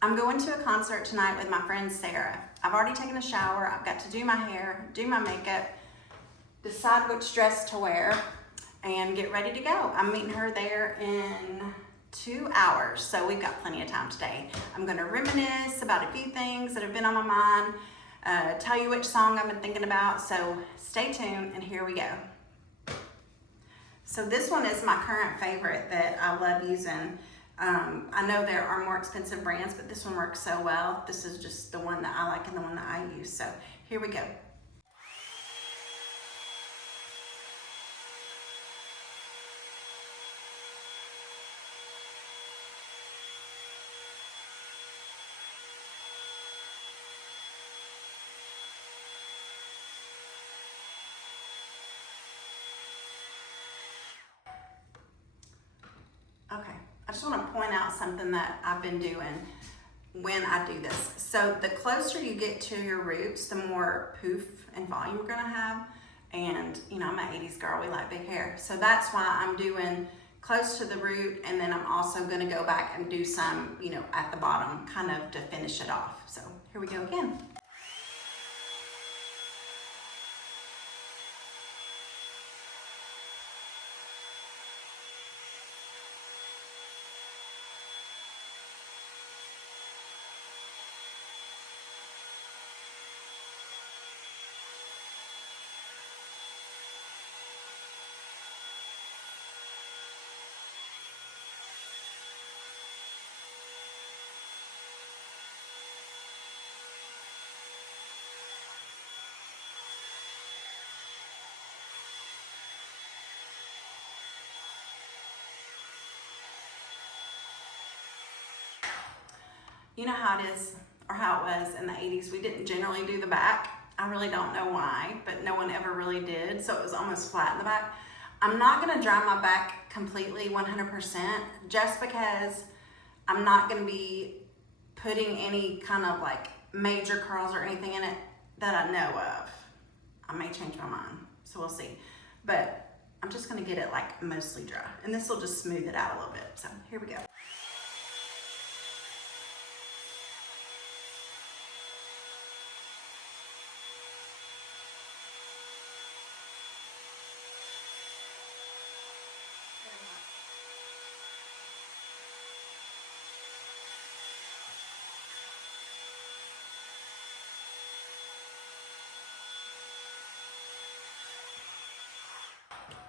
I'm going to a concert tonight with my friend Sarah. I've already taken a shower. I've got to do my hair, do my makeup, decide which dress to wear, and get ready to go. I'm meeting her there in 2 hours, so we've got plenty of time today. I'm gonna reminisce about a few things that have been on my mind, tell you which song I've been thinking about, so stay tuned and here we go. So this one is my current favorite that I love using. I know there are more expensive brands, but this one works so well. This is just the one that I like and the one that I use. So here we go. Okay, I just want to point out something that I've been doing when I do this. So the closer you get to your roots, the more poof and volume you're gonna have. And you know, I'm an 80s girl, we like big hair. So that's why I'm doing close to the root, and then I'm also gonna go back and do some, you know, at the bottom, kind of to finish it off. So here we go again. You know how it is, or how it was in the 80s, we didn't generally do the back. I really don't know why, but no one ever really did, so it was almost flat in the back. I'm not gonna dry my back completely 100% just because I'm not gonna be putting any kind of like major curls or anything in it that I know of. I may change my mind, so we'll see. But I'm just gonna get it like mostly dry, and this will just smooth it out a little bit. So here we go.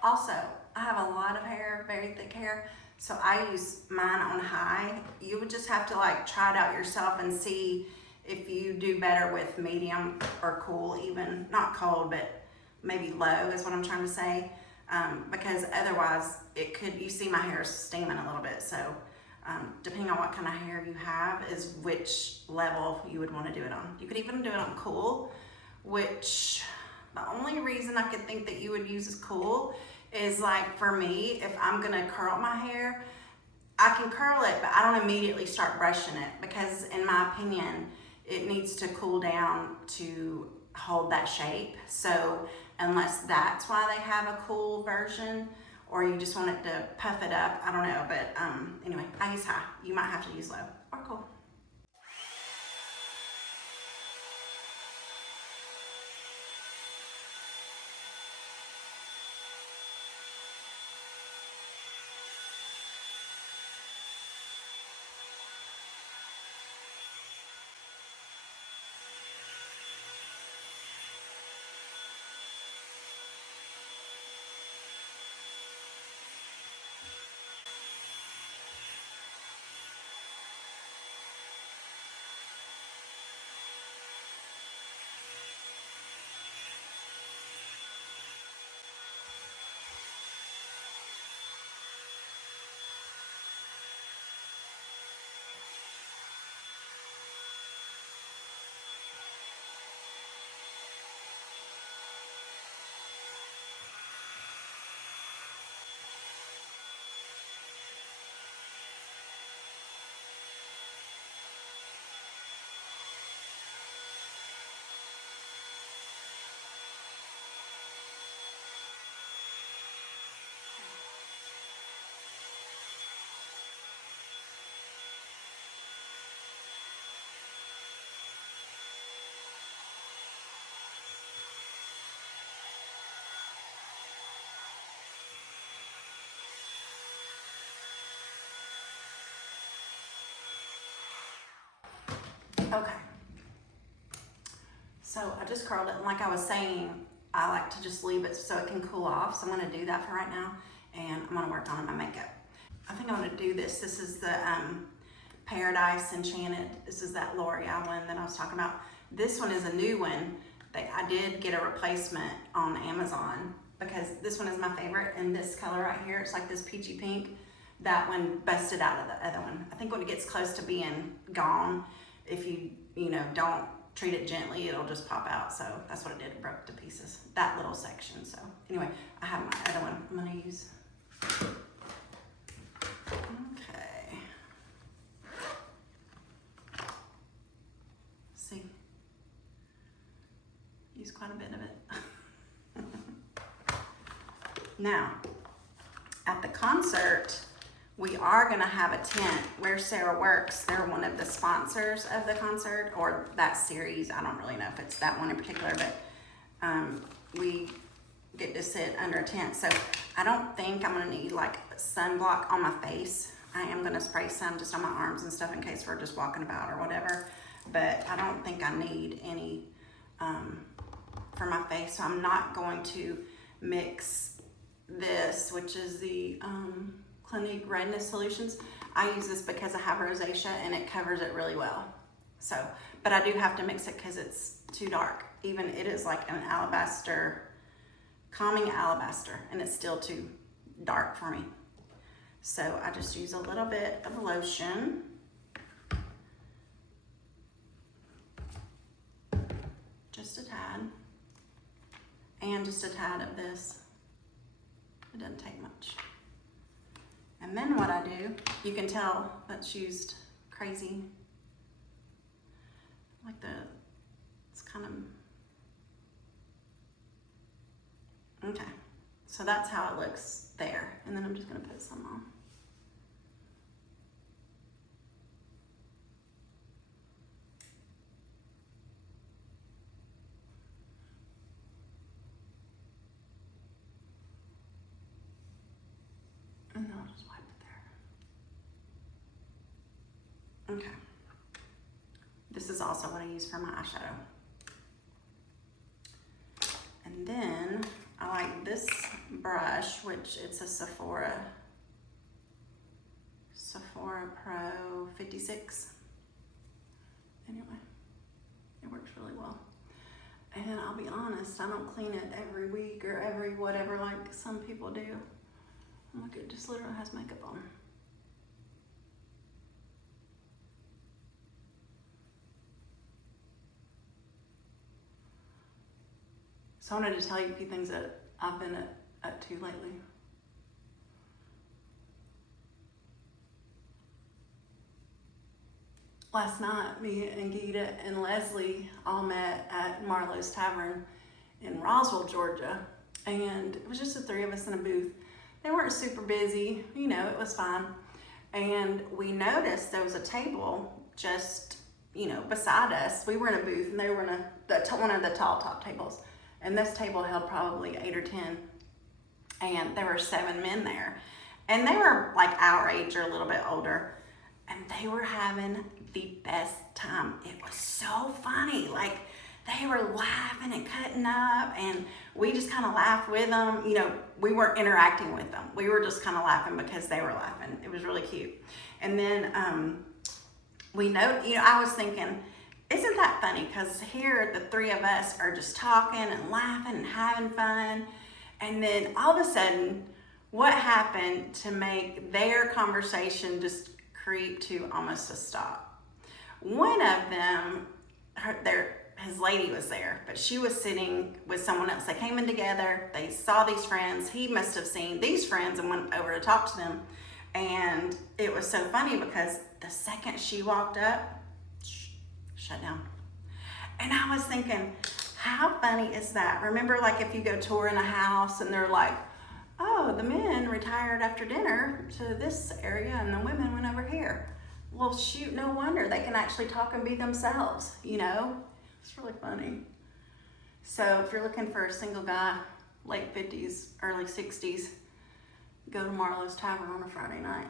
Also, I have a lot of hair, very thick hair, so I use mine on high. You would just have to like try it out yourself and see if you do better with medium or cool, even not cold, but maybe low is what I'm trying to say. Because otherwise it could, you see my hair is steaming a little bit. So depending on what kind of hair you have is which level you would want to do it on. You could even do it on cool, which the only reason I could think that you would use is cool is like for me, if I'm gonna curl my hair, I can curl it, but I don't immediately start brushing it because in my opinion, it needs to cool down to hold that shape. So unless that's why they have a cool version or you just want it to puff it up, I don't know. But anyway, I use high. You might have to use low or cool. Okay. So I just curled it, and like I was saying, I like to just leave it so it can cool off. So I'm gonna do that for right now, and I'm gonna work on my makeup. I think I'm gonna do this. This is the Paradise Enchanted. This is that L'Oreal one that I was talking about. This one is a new one that I did get a replacement on Amazon because this one is my favorite, and this color right here, it's like this peachy pink. That one busted out of the other one. I think when it gets close to being gone, if you don't treat it gently, it'll just pop out. So that's what it did, it broke to pieces, that little section. So anyway, I have my other one I'm gonna use. Okay. See, use quite a bit of it. Now, at the concert, we are gonna have a tent where Sarah works. They're one of the sponsors of the concert, or that series. I don't really know if it's that one in particular, but we get to sit under a tent. So I don't think I'm gonna need like sunblock on my face. I am gonna spray some just on my arms and stuff in case we're just walking about or whatever, but I don't think I need any for my face. So I'm not going to mix this, which is the Clinique Redness Solutions. I use this because I have rosacea and it covers it really well. So, but I do have to mix it because it's too dark. Even it is like an alabaster, calming alabaster, and it's still too dark for me. So I just use a little bit of lotion. Just a tad. And just a tad of this. It doesn't take much. And then what I do, you can tell that's used crazy. Like it's kind of, okay. So that's how it looks there. And then I'm just gonna put some on. And then I'll just wipe it there. Okay. This is also what I use for my eyeshadow. And then I like this brush, which it's a Sephora Pro 56. Anyway, it works really well. And I'll be honest, I don't clean it every week or every whatever like some people do. Look, it just literally has makeup on. So I wanted to tell you a few things that I've been up to lately. Last night, me and Gita and Leslie all met at Marlowe's Tavern in Roswell, Georgia. And it was just the three of us in a booth. They weren't super busy, it was fine. And we noticed there was a table just, beside us. We were in a booth and they were in one of the tall top tables. And this table held probably 8 or 10. And there were 7 men there. And they were like our age or a little bit older. And they were having the best time. It was so funny. Like, they were laughing and cutting up, and we just kind of laughed with them. We weren't interacting with them. We were just kind of laughing because they were laughing. It was really cute. And then I was thinking, isn't that funny? Because here the three of us are just talking and laughing and having fun. And then all of a sudden, what happened to make their conversation just creep to almost a stop? One of them, his lady was there, but she was sitting with someone else. They came in together, they saw these friends. He must have seen these friends and went over to talk to them. And it was so funny because the second she walked up, shut down. And I was thinking, how funny is that? Remember, like if you go tour in a house and they're like, oh, the men retired after dinner to this area and the women went over here. Well, shoot, no wonder they can actually talk and be themselves, It's really funny. So if you're looking for a single guy, late 50s, early 60s, go to Marlowe's Tavern on a Friday night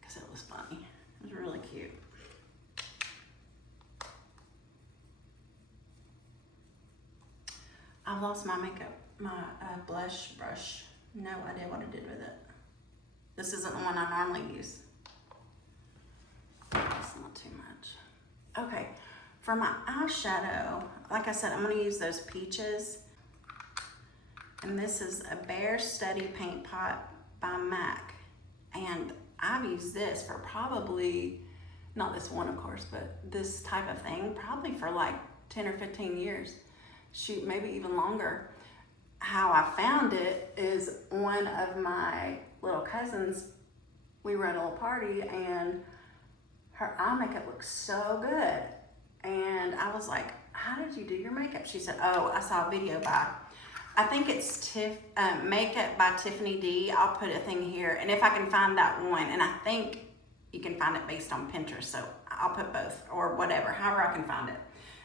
because it was funny. It was really cute. I've lost my makeup, my blush brush. No idea what I did with it. This isn't the one I normally use. That's not too much. Okay, for my eyeshadow, like I said, I'm gonna use those peaches. And this is a Bare Study Paint Pot by MAC. And I've used this for probably, not this one of course, but this type of thing, probably for like 10 or 15 years. Shoot, maybe even longer. How I found it is one of my little cousins, we were at a little party and her eye makeup looked so good. And I was like, how did you do your makeup? She said, oh, I saw a video by, I think it's Makeup by Tiffany D. I'll put a thing here. And if I can find that one, and I think you can find it based on Pinterest, so I'll put both or whatever, however I can find it.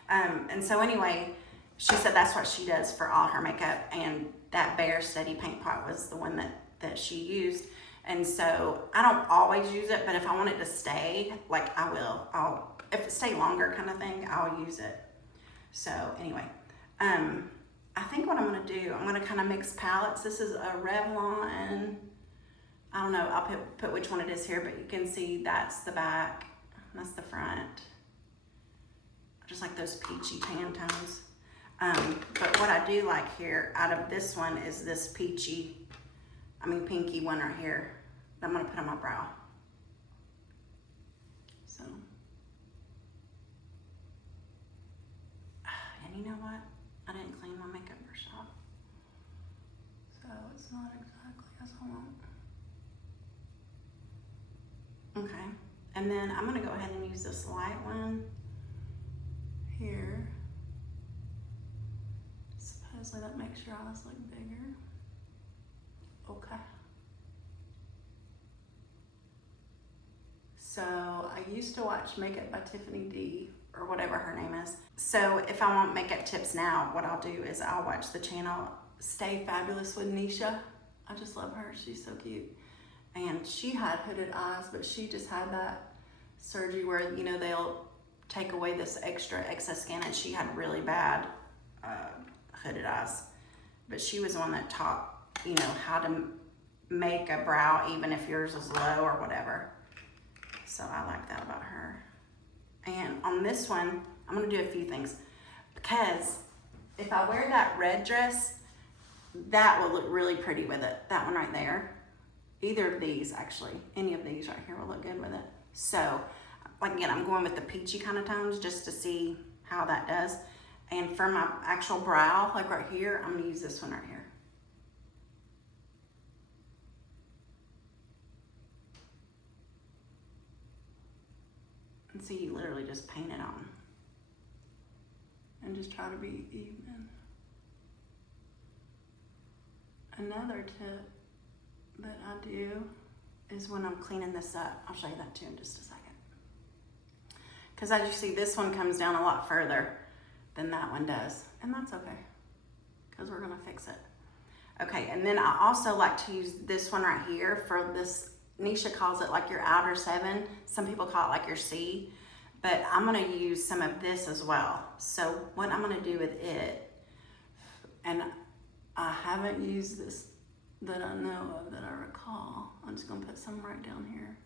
And so anyway, she said that's what she does for all her makeup, and that Bare Study Paint Pot was the one that she used. And so I don't always use it, but if I want it to stay, like I will. If it stay longer kind of thing, I'll use it. So anyway, I think what I'm gonna do, I'm gonna kind of mix palettes. This is a Revlon, I don't know, I'll put which one it is here, but you can see that's the back, that's the front. Just like those peachy tan tones. But what I do like here out of this one is this pinky one right here that I'm gonna put on my brow. So, and you know what? I didn't clean my makeup brush off. So it's not exactly as I want. Okay, and then I'm gonna go ahead and use this light one here. Supposedly that makes your eyes look bigger. Okay. So I used to watch Makeup by Tiffany D, or whatever her name is. So if I want makeup tips now, what I'll do is I'll watch the channel Stay Fabulous with Nisha. I just love her, she's so cute. And she had hooded eyes, but she just had that surgery where, you know, they'll take away this extra excess skin, and she had really bad hooded eyes. But she was the one that taught, you know, how to make a brow even if yours is low or whatever. So I like that about her. And on this one, I'm gonna do a few things, because if I wear that red dress, that will look really pretty with it. That one right there. Either of these, actually, any of these right here will look good with it. So, like again, I'm going with the peachy kind of tones just to see how that does. And for my actual brow, like right here, I'm gonna use this one right here. And see, you literally just paint it on. And just try to be even. Another tip that I do is when I'm cleaning this up, I'll show you that too in just a second. Because as you see, this one comes down a lot further than that one does. And that's okay, because we're gonna fix it. Okay, and then I also like to use this one right here for this, Nisha calls it like your outer 7. Some people call it like your C, but I'm gonna use some of this as well. So what I'm gonna do with it, and I haven't used this that I know of, that I recall. I'm just gonna put some right down here.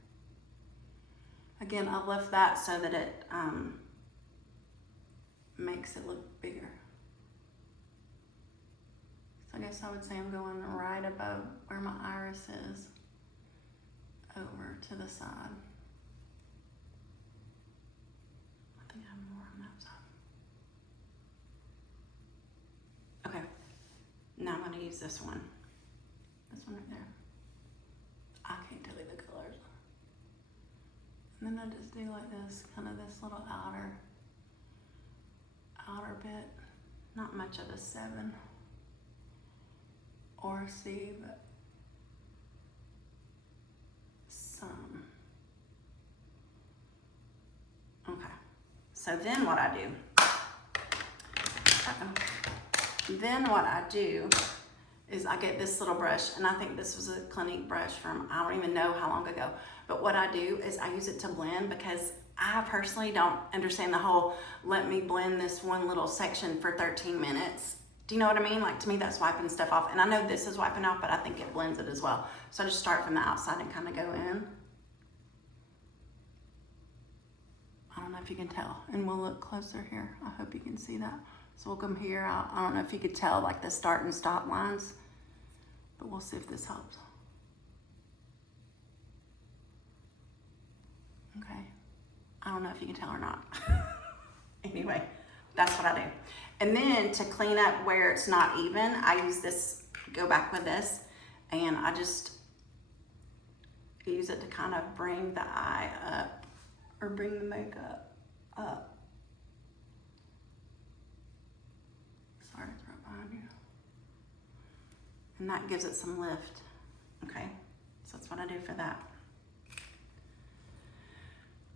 Again, I left that so that it makes it look bigger. So I guess I would say I'm going right above where my iris is, over to the side. I think I have more on that side. Okay, now I'm gonna use this one. This one right there. I can't tell you the colors. And then I just do like this, kind of this little outer bit. Not much of a 7 or a C, but some. Okay, so then what I do, is I get this little brush, and I think this was a Clinique brush from, I don't even know how long ago, but what I do is I use it to blend, because I personally don't understand the whole, let me blend this one little section for 13 minutes. Do you know what I mean? Like, to me, that's wiping stuff off. And I know this is wiping off, but I think it blends it as well. So I just start from the outside and kind of go in. I don't know if you can tell. And we'll look closer here. I hope you can see that. So we'll come here. I don't know if you could tell like the start and stop lines, but we'll see if this helps. Okay. I don't know if you can tell or not. Anyway, that's what I do. And then to clean up where it's not even, I use this, go back with this, and I just use it to kind of bring the eye up, or bring the makeup up. Sorry, it's right behind you. And that gives it some lift, okay? So that's what I do for that.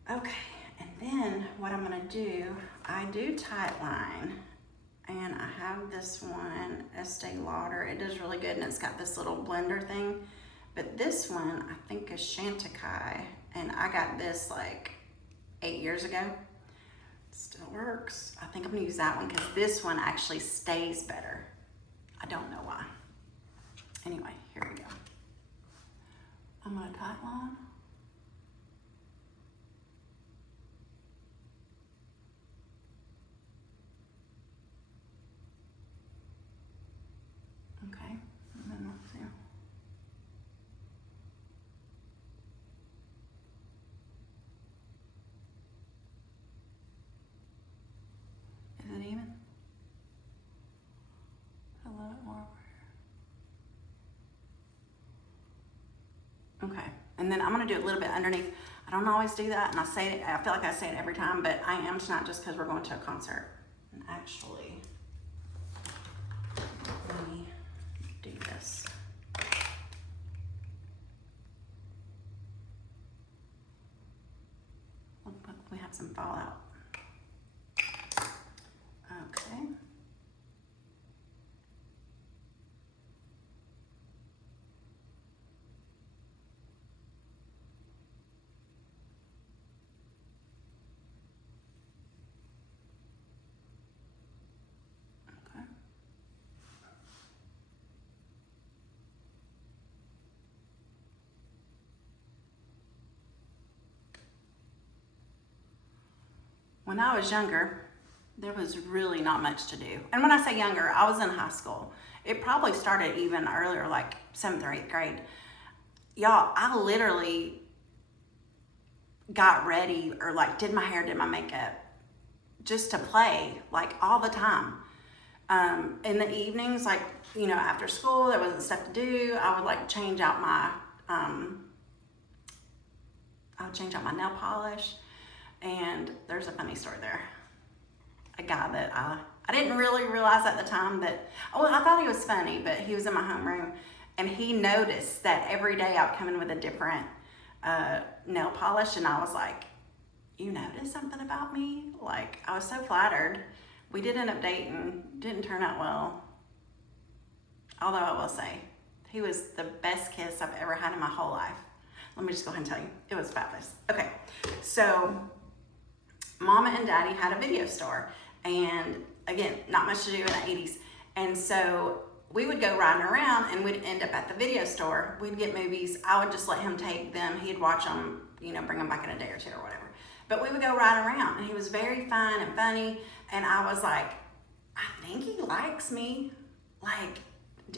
Okay, and then what I'm gonna do, I do tight line. And I have this one, Estee Lauder. It does really good, and it's got this little blender thing. But this one, I think is Chantecaille, and I got this like 8 years ago. It still works. I think I'm gonna use that one because this one actually stays better. I don't know why. Anyway, here we go. I'm gonna tight line. Okay, and then let's see. Is it even? A little bit more over here. Okay, and then I'm gonna do a little bit underneath. I don't always do that, and I say it, I feel like I say it every time, but I am tonight just because we're going to a concert. And actually, let me do this. We have some fallout. Okay. When I was younger, there was really not much to do. And when I say younger, I was in high school. It probably started even earlier, like 7th or 8th grade. Y'all, I literally got ready or like did my hair, did my makeup just to play like all the time. In the evenings, like, you know, after school, there wasn't stuff to do. I would like change out my, nail polish. And there's a funny story there. A guy that I didn't really realize at the time that, I thought he was funny, but he was in my homeroom, and he noticed that every day I would come in with a different nail polish, and I was like, you noticed something about me? Like, I was so flattered. We did end up dating, didn't turn out well. Although I will say, he was the best kiss I've ever had in my whole life. Let me just go ahead and tell you, it was fabulous. Okay, so Mama and Daddy had a video store, and again, not much to do in the 80s. And so we would go riding around, and we'd end up at the video store. We'd get movies. I would just let him take them. He'd watch them, you know, bring them back in a day or two or whatever. But we would go ride around, and he was very fun and funny. And I was like, I think he likes me. Like,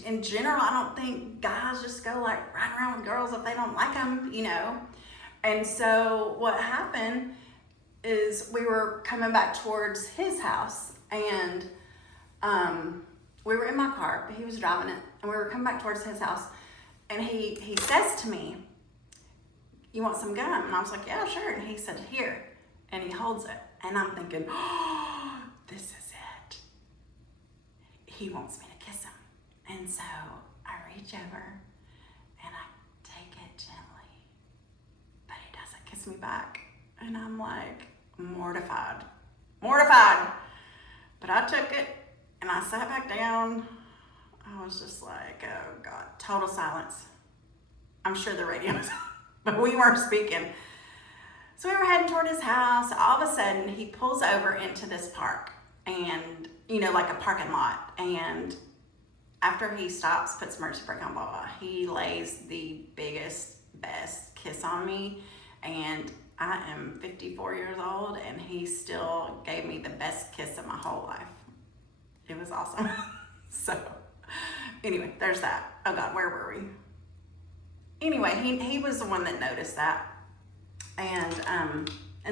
in general, I don't think guys just go like ride around with girls if they don't like them, you know? And so what happened is we were coming back towards his house, and we were in my car, but he was driving it, and we were coming back towards his house, and he says to me, you want some gum? And I was like, yeah, sure. And he said, here. And he holds it, and I'm thinking, oh, this is it. He wants me to kiss him. And so I reach over and I take it gently, but he doesn't kiss me back. And I'm like mortified. But I took it and I sat back down. I was just like, oh God, total silence. I'm sure the radio was on, but we weren't speaking. So we were heading toward his house. All of a sudden he pulls over into this park. and, you know, like a parking lot. And after he stops, puts mercy brake on, blah, blah, he lays the biggest, best kiss on me. And I am 54 years old, and he still gave me the best kiss of my whole life. It was awesome. So, anyway, there's that. Oh God, where were we? Anyway, he was the one that noticed that. And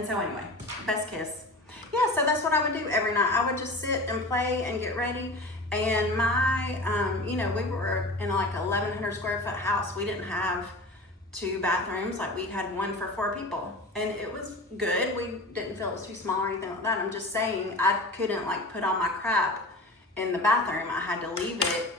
so anyway, best kiss. Yeah, so that's what I would do every night. I would just sit and play and get ready. And my, you know, we were in like a 1,100 square foot house. We didn't have 2 bathrooms. Like, we had one for 4 people. And it was good. We didn't feel it was too small or anything like that. I'm just saying I couldn't like put all my crap in the bathroom. I had to leave it,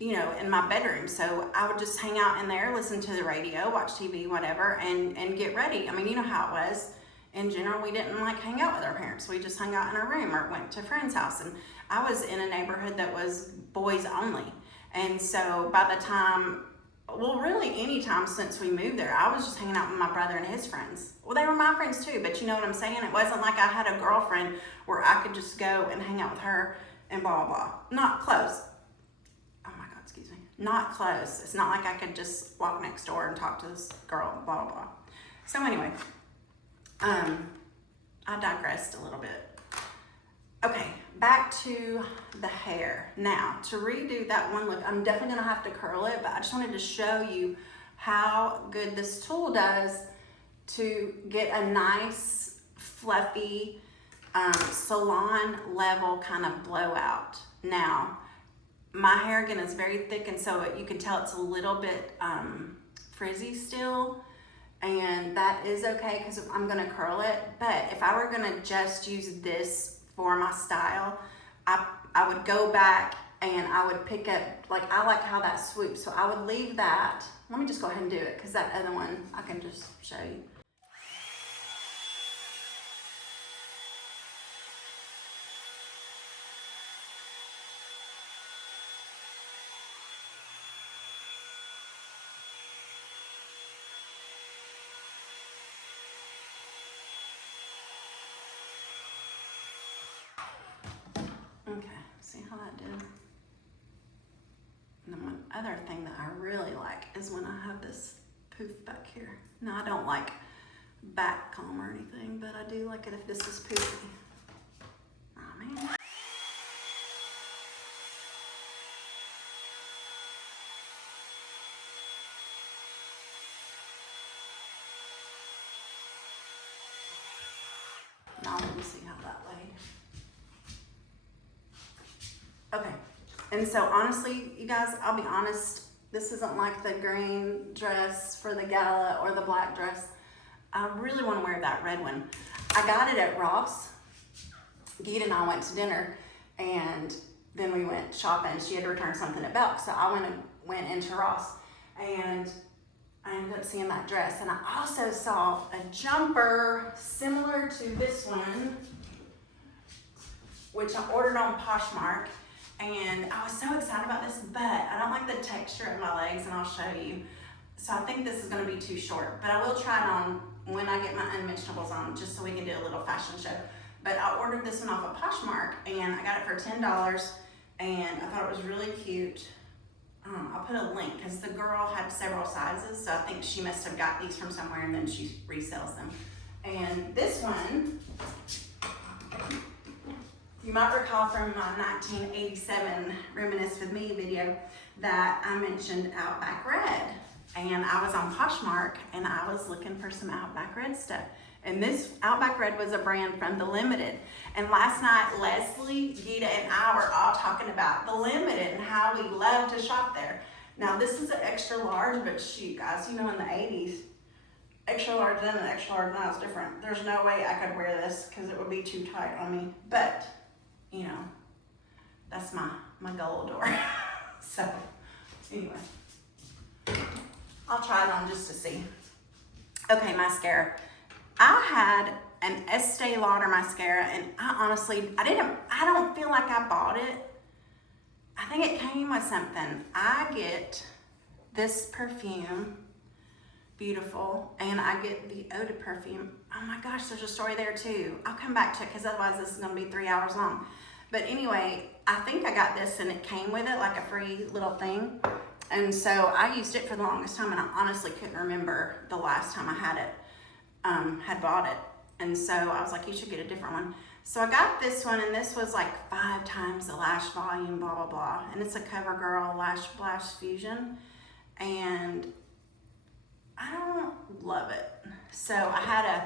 you know, in my bedroom. So I would just hang out in there, listen to the radio, watch TV, whatever, and get ready. I mean, you know how it was. In general, we didn't like hang out with our parents. We just hung out in our room or went to a friend's house. And I was in a neighborhood that was boys only. And so by the time, well, really any time since we moved there, I was just hanging out with my brother and his friends. Well, they were my friends too, but you know what I'm saying? It wasn't like I had a girlfriend where I could just go and hang out with her and blah, blah, blah. Not close. Oh my God, excuse me. Not close. It's not like I could just walk next door and talk to this girl, blah, blah, blah. So anyway, I digressed a little bit. Okay, back to the hair. Now, to redo that one look, I'm definitely gonna have to curl it, but I just wanted to show you how good this tool does to get a nice, fluffy, salon level kind of blowout. Now, my hair again is very thick, and so you can tell it's a little bit frizzy still. And that is okay because I'm gonna curl it. But if I were gonna just use this for my style, I would go back and I would pick up, like, I like how that swoops. So I would leave that. Let me just go ahead and do it because that other one I can just show you. Okay, see how that did? And then one other thing that I really like is when I have this poof back here. Now, I don't like back comb or anything, but I do like it if this is poofy. Oh man. Now let me see how that laid. Okay, and so honestly, you guys, I'll be honest, this isn't like the green dress for the gala or the black dress. I really want to wear that red one. I got it at Ross. Geeta and I went to dinner, and then we went shopping. She had to return something at Belk, so I went into Ross, and I ended up seeing that dress. And I also saw a jumper similar to this one, which I ordered on Poshmark. And I was so excited about this, but I don't like the texture of my legs, and I'll show you. So I think this is gonna be too short, but I will try it on when I get my unmentionables on, just so we can do a little fashion show. But I ordered this one off of Poshmark, and I got it for $10, and I thought it was really cute. I'll put a link, because the girl had several sizes, so I think she must have got these from somewhere, and then she resells them. And this one, you might recall from my 1987 Reminisce With Me video that I mentioned Outback Red. And I was on Poshmark and I was looking for some Outback Red stuff. And this Outback Red was a brand from The Limited. And last night, Leslie, Geeta, and I were all talking about The Limited and how we love to shop there. Now, this is an extra large, but shoot, guys, you know, in the 80s, extra large then and extra large now is different. There's no way I could wear this because it would be too tight on me. But, you know, that's my goal door. So, anyway, I'll try it on just to see. Okay, mascara. I had an Estee Lauder mascara, and I don't feel like I bought it. I think it came with something. I get this perfume beautiful. And I get the Eau de Perfume. Oh my gosh, there's a story there too. I'll come back to it because otherwise this is gonna be 3 hours long. But anyway, I think I got this and it came with it like a free little thing. And so I used it for the longest time, and I honestly couldn't remember the last time I had it, had bought it. And so I was like, you should get a different one. So I got this one, and this was like 5 times the lash volume, blah, blah, blah. And it's a CoverGirl Lash Blast Fusion. And I don't love it. So I had a,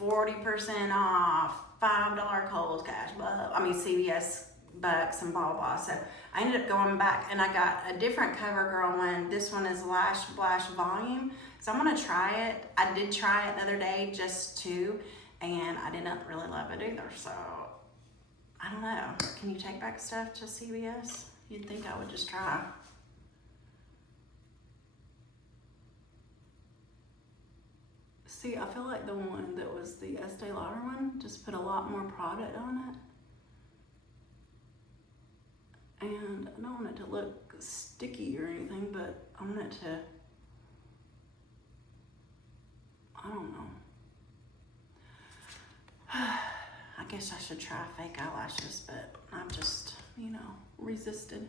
40% off, $5 Kohl's cash, CVS bucks and blah, blah, blah. So I ended up going back and I got a different CoverGirl one. This one is Lash Blast Volume. So I'm gonna try it. I did try it the other day just to, and I didn't really love it either. So I don't know. Can you take back stuff to CVS? You'd think I would just try. See, I feel like the one that was the Estee Lauder one just put a lot more product on it. And I don't want it to look sticky or anything, but I want it to, I don't know. I guess I should try fake eyelashes, but I've just, resisted.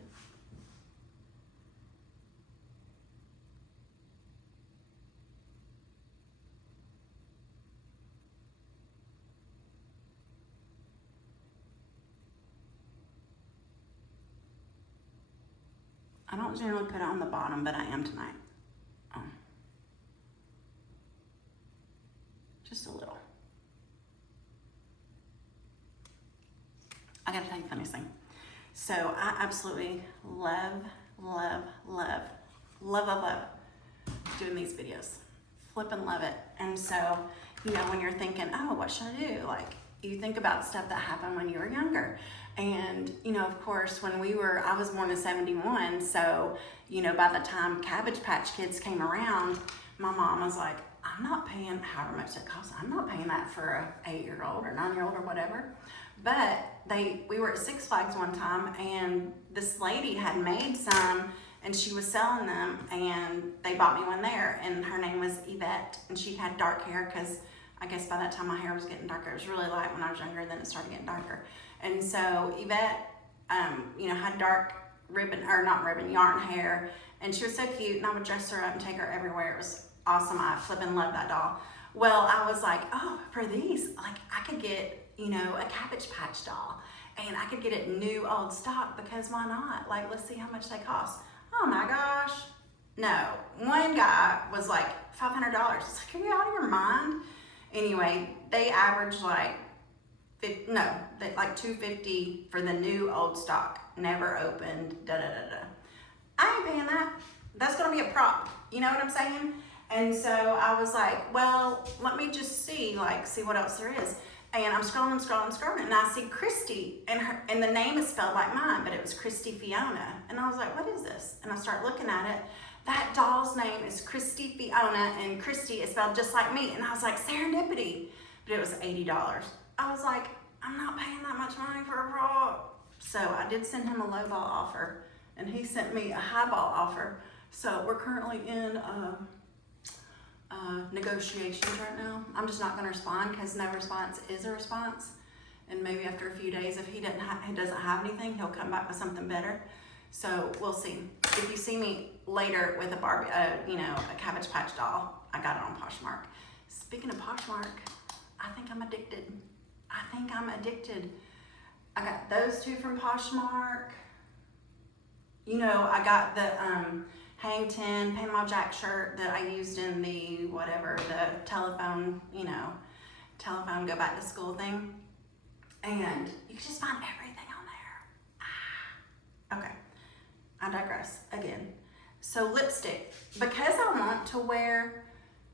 I don't generally put it on the bottom, but I am tonight. Just a little. I gotta tell you the funniest thing. So I absolutely love doing these videos. Flippin' love it. And so, when you're thinking, oh, what should I do? Like, you think about stuff that happened when you were younger. And, of course, I was born in 71, so, by the time Cabbage Patch Kids came around, my mom was like, I'm not paying however much it costs. I'm not paying that for a 8-year-old or 9-year-old or whatever. But we were at Six Flags one time, and this lady had made some, and she was selling them, and they bought me one there, and her name was Yvette, and she had dark hair, because I guess by that time my hair was getting darker. It was really light when I was younger, then it started getting darker. And so Yvette, had dark yarn hair, and she was so cute, and I would dress her up and take her everywhere. It was awesome. I flippin' loved that doll. Well, I was like, oh, for these, like, I could get, a Cabbage Patch doll, and I could get it new old stock, because why not? Like, let's see how much they cost. Oh my gosh. No, one guy was like $500. It's like, are you out of your mind? Anyway, they averaged like $250 for the new old stock, never opened, I ain't paying that. That's gonna be a prop, you know what I'm saying? And so I was like, well, let me just see what else there is. And I'm scrolling, and I see Christy, and the name is spelled like mine, but it was Christy Fiona. And I was like, what is this? And I start looking at it. That doll's name is Christy Fiona, and Christy is spelled just like me. And I was like, serendipity. But it was $80. I was like, I'm not paying that much money for a prop. So I did send him a low ball offer, and he sent me a high ball offer. So we're currently in negotiations right now. I'm just not gonna respond, because no response is a response. And maybe after a few days, if he doesn't have anything, he'll come back with something better. So we'll see. If you see me later with a Barbie, a Cabbage Patch doll, I got it on Poshmark. Speaking of Poshmark, I think I'm addicted. I got those two from Poshmark. I got the Hang 10 Panama Jack shirt that I used in the telephone, telephone go back to school thing. And you can just find everything on there. Okay, I digress again. So lipstick, because I want to wear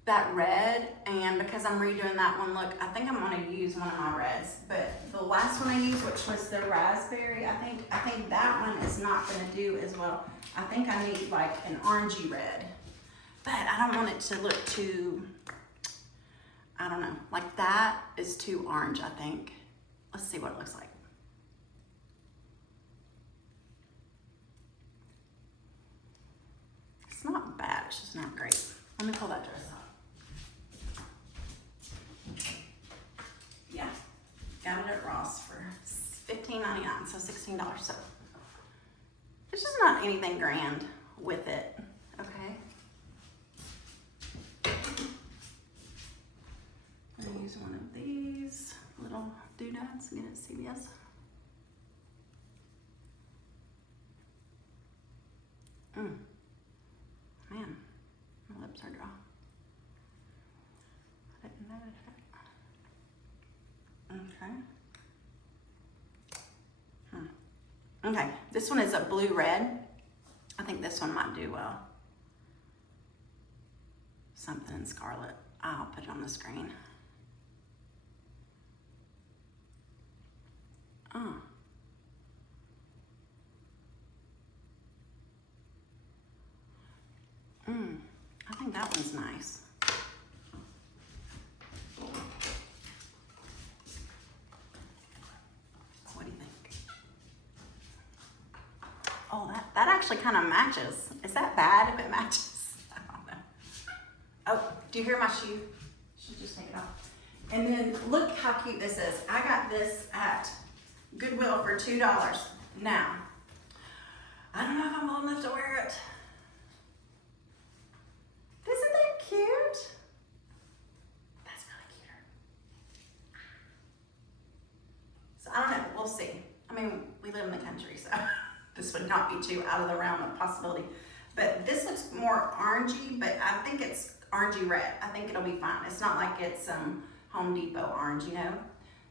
that red, and because I'm redoing that one look, I think I'm gonna use one of my reds. But the last one I used, which was the raspberry, I think that one is not gonna do as well. I think I need like an orangey red, but I don't want it to look too, I don't know, like that is too orange, I think. Let's see what it looks like. It's not bad, it's just not great. Let me pull that dress out. Yeah, got it at Ross for $15.99, so $16. So it's just not anything grand with it, okay? I'm gonna use one of these little doodads, get it at CVS. Man, my lips are dry. I didn't notice it. Okay. Okay, this one is a blue-red. I think this one might do well. Something in scarlet. I'll put it on the screen. Oh. I think that one's nice. What do you think? Oh, that actually kind of matches. Is that bad if it matches? I don't know. Oh, do you hear my shoe? Should just take it off. And then look how cute this is. I got this at Goodwill for $2. Now, I don't know if I'm old enough to wear it. Isn't that cute? That's really cute. So I don't know, we'll see. I mean, we live in the country, so this would not be too out of the realm of possibility. But this looks more orangey, but I think it's orangey red. I think it'll be fine. It's not like it's Home Depot orange, you know?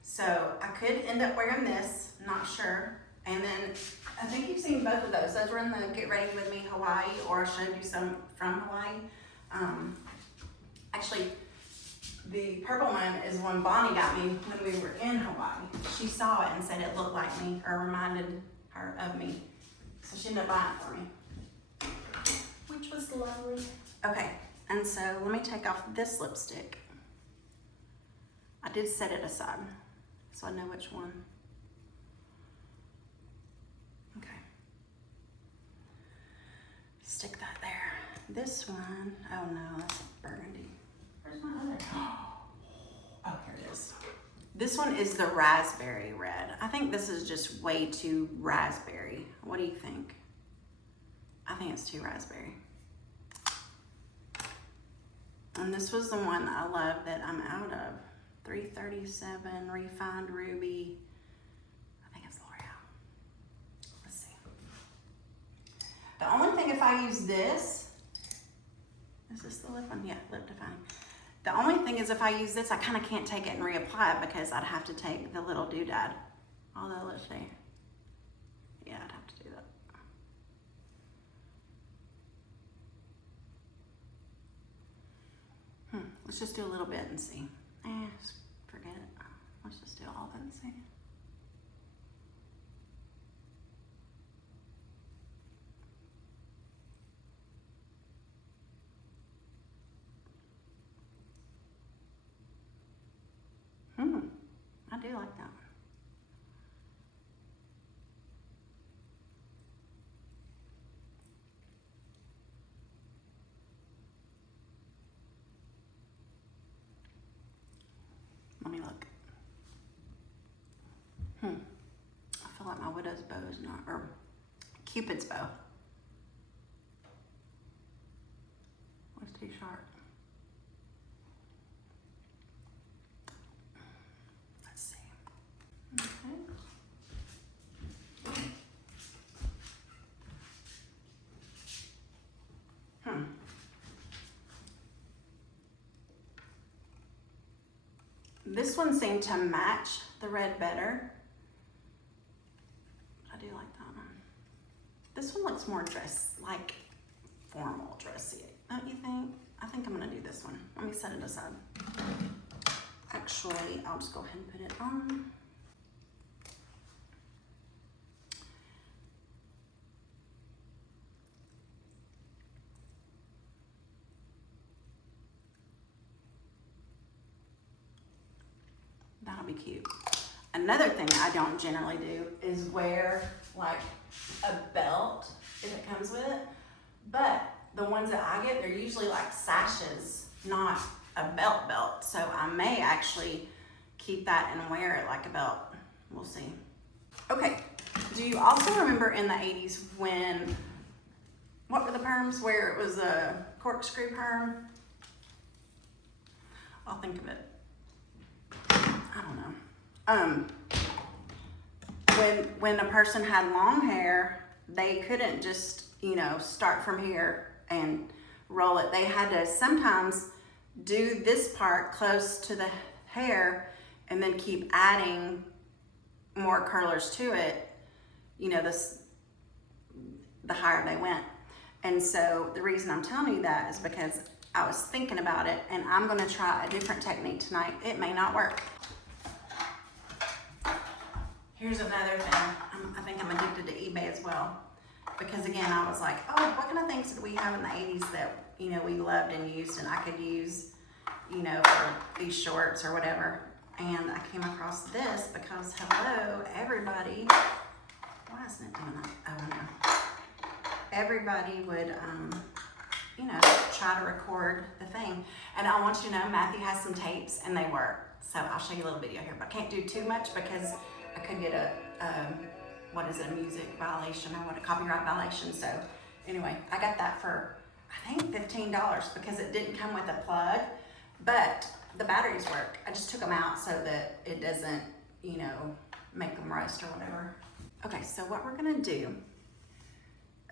So I could end up wearing this, not sure. And then I think you've seen both of those. Those were in the Get Ready With Me Hawaii, or I showed you some from Hawaii. Actually, the purple one is one Bonnie got me when we were in Hawaii. She saw it and said it looked like me, or reminded her of me. So she ended up buying it for me, which was lovely. Okay, and so let me take off this lipstick. I did set it aside, so I know which one. Okay. Stick that there. This one, oh no, that's burgundy. Where's my other? Oh, here it is. This one is the raspberry red. I think this is just way too raspberry. What do you think? I think it's too raspberry. And this was the one I love that I'm out of. 337 Refined Ruby. I think it's L'Oreal. Let's see. The only thing, if I use this, is this the lip one? Yeah, lip defining. The only thing is if I use this, I kind of can't take it and reapply it because I'd have to take the little doodad. Although, let's see. Yeah, I'd have to do that. Let's just do a little bit and see. Just forget it. Let's just do all of it and see. I do like that one. Let me look. I feel like my widow's bow is not, or Cupid's bow. Was too sharp. Let's see. Okay. This one seemed to match the red better. I do like that one. This one looks more like formal dressy, don't you think? I think I'm gonna do this one. Let me set it aside. Actually, I'll just go ahead and put it on. That'll be cute. Another thing I don't generally do is wear like a belt if it comes with it, but the ones that I get, they're usually like sashes, not a belt. So I may actually keep that and wear it like a belt. We'll see. Okay, do you also remember in the 80s when, what were the perms where it was a corkscrew perm? I'll think of it. I don't know. When a person had long hair, they couldn't just, you know, start from here and roll it. They had to sometimes do this part close to the hair and then keep adding more curlers to it, you know, the higher they went. And so the reason I'm telling you that is because I was thinking about it, and I'm gonna try a different technique tonight. It may not work. Here's another thing. I think I'm addicted to eBay as well. Because again, I was like, oh, what kind of things did we have in the 80s that, you know, we loved and used and I could use, you know, for these shorts or whatever. And I came across this because, hello, everybody. Why isn't it doing that? Oh, no. Everybody would, you know, try to record the thing. And I want you to know, Matthew has some tapes and they work. So I'll show you a little video here, but I can't do too much because I could get a a music violation or what, a copyright violation. So anyway, I got that for, I think $15 because it didn't come with a plug, but the batteries work. I just took them out so that it doesn't, you know, make them rust or whatever. Okay, so what we're gonna do,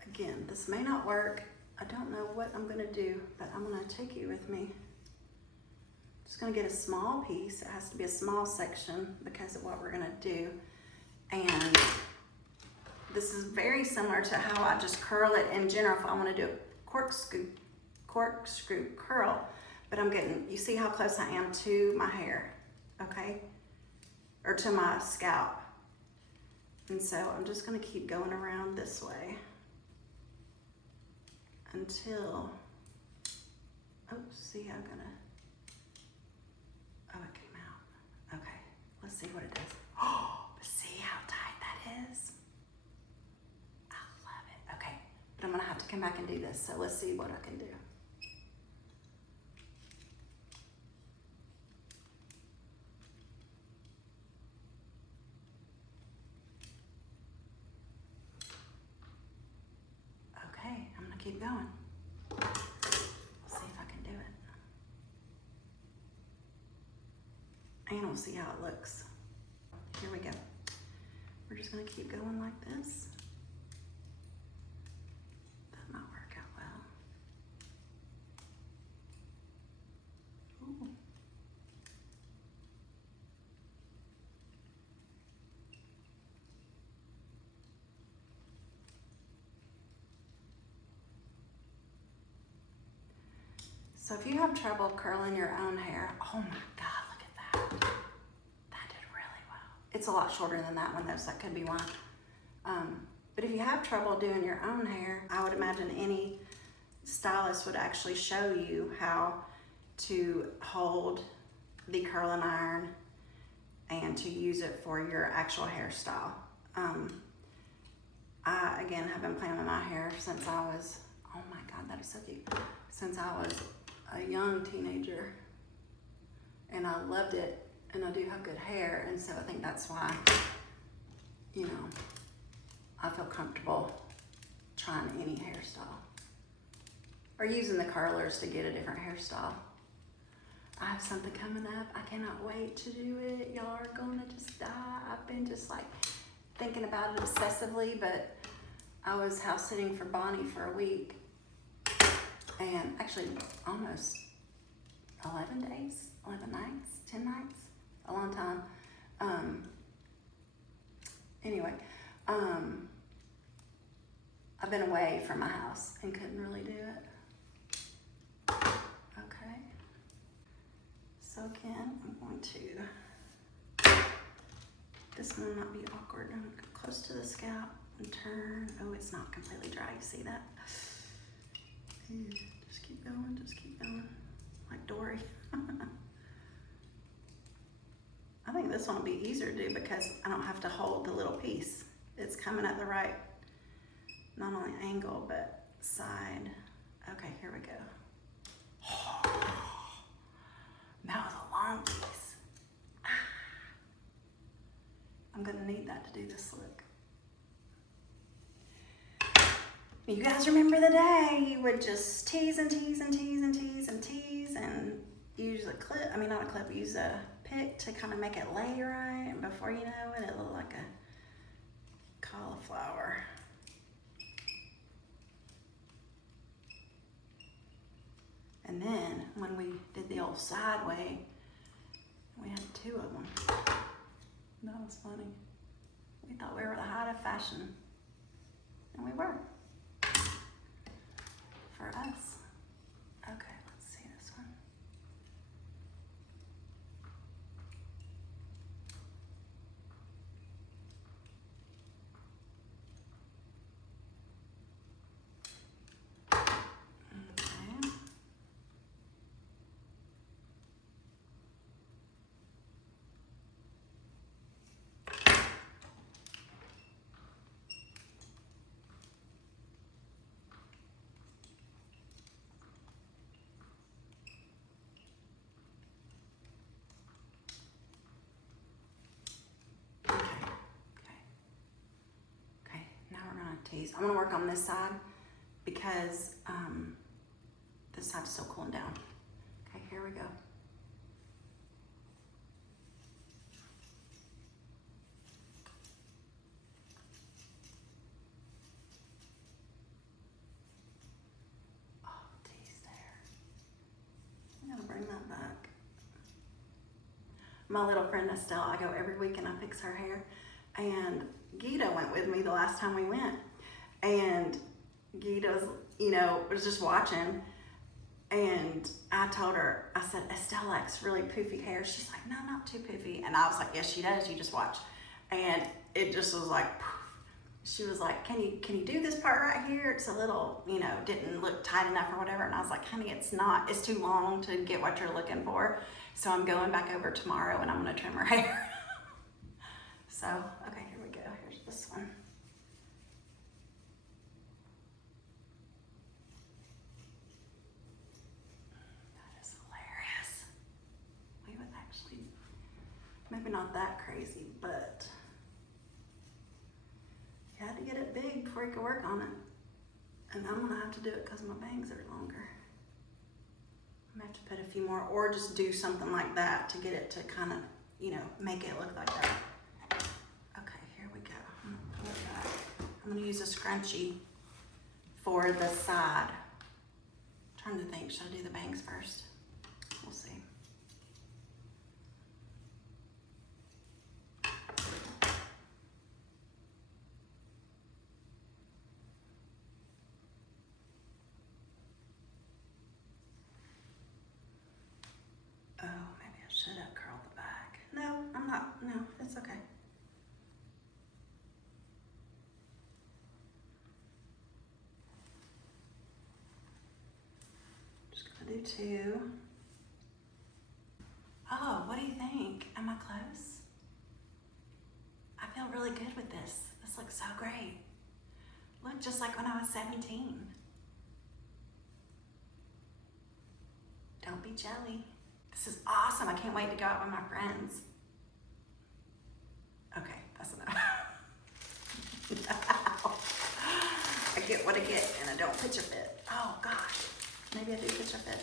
again, this may not work. I don't know what I'm gonna do, but I'm gonna take you with me. Just gonna get a small piece. It has to be a small section because of what we're gonna do. And this is very similar to how I just curl it in general if I wanna do a corkscrew curl. But I'm getting, you see how close I am to my hair, okay? Or to my scalp. And so I'm just gonna keep going around this way until, oh, see, I'm gonna, oh, it came out. Okay, let's see what it does. Oh, see how tight that is? I love it. Okay, but I'm gonna have to come back and do this. So let's see what I can do. Okay, I'm gonna keep going. See if I can do it. And we'll see how it looks. Here we go. We're just gonna keep going like this. That might work out well. Ooh. So if you have trouble curling your own hair, oh my God, look at that. That did really well. It's a lot shorter than that one though, so that could be why. But if you have trouble doing your own hair, I would imagine any stylist would actually show you how to hold the curling iron and to use it for your actual hairstyle. I, again, have been playing with my hair since I was, oh my God, that is so cute. Since I was a young teenager, and I loved it, and I do have good hair, and so I think that's why, you know, I feel comfortable trying any hairstyle or using the curlers to get a different hairstyle. I have something coming up. I cannot wait to do it. Y'all are gonna just die. I've been just like thinking about it obsessively, but I was house sitting for Bonnie for a week, and actually almost 11 days, 11 nights, 10 nights, a long time. Anyway, I've been away from my house and couldn't really do it. Okay. So again, I'm going to, this one might be awkward. I'm gonna get close to the scalp and turn. Oh, it's not completely dry, you see that? Just keep going, like Dory. I think this one will be easier to do because I don't have to hold the little piece. It's coming at the right, not only angle, but side Okay, here we go. That was a long piece. I'm gonna need that to do this look. You guys remember the day you would just tease and tease and tease and tease and tease and use a clip, not a clip, use a pick to kind of make it lay right, and before you know it, it looked like a cauliflower. And then when we did the old side way, we had 2 of them. That was funny. We thought we were the height of fashion, and we were. For us. Okay, let's see this one. Okay. Tease. I'm gonna work on this side because this side's still cooling down. Okay, here we go. Oh, tease there. I'm gonna bring that back. My little friend Estelle, I go every week and I fix her hair, and Gita went with me the last time we went. And Gita's, was just watching, and I told her, I said, Estelle likes really poofy hair. She's like, no, not too poofy. And I was like, yes, she does. You just watch. And it just was like, poof. She was like, can you do this part right here? It's a little, didn't look tight enough or whatever. And I was like, honey, it's too long to get what you're looking for. So I'm going back over tomorrow and I'm gonna trim her hair. So, okay, here we go. Here's this one. Maybe not that crazy, but you had to get it big before you could work on it. And I'm gonna have to do it because my bangs are longer. I'm gonna have to put a few more, or just do something like that to get it to kind of, make it look like that. Okay, here we go. I'm gonna pull it back. I'm gonna use a scrunchie for the side. I'm trying to think, should I do the bangs first? We'll see. Should have curled the back. No, I'm not. No, it's okay. Just gonna do 2. Oh, what do you think? Am I close? I feel really good with this. This looks so great. Look, just like when I was 17. Don't be jelly. This is awesome. I can't wait to go out with my friends. Okay, that's enough. I get what I get and I don't picture fit. Oh gosh, maybe I do picture fit.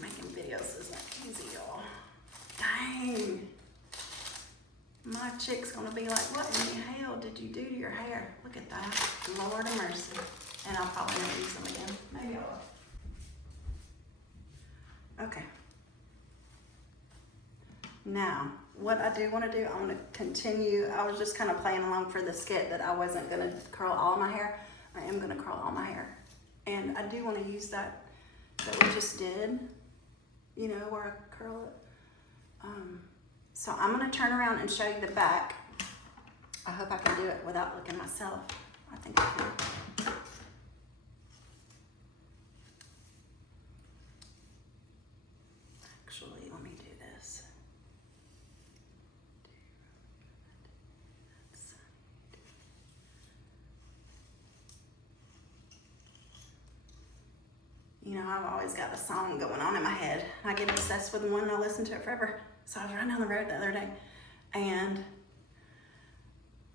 Making videos isn't easy, y'all. Dang. My chick's gonna be like, what in the hell did you do to your hair? Look at that. Lord have mercy. And I'll probably never use them again. Maybe I will. Okay. Now, what I do want to do, I want to continue. I was just kind of playing along for the skit that I wasn't going to curl all my hair. I am going to curl all my hair. And I do want to use that we just did, where I curl it. So I'm going to turn around and show you the back. I hope I can do it without looking myself. I think I can. Actually, let me do this. you know, I've always got a song going on in my head. I get obsessed with one and I'll listen to it forever. So I was riding down the road the other day and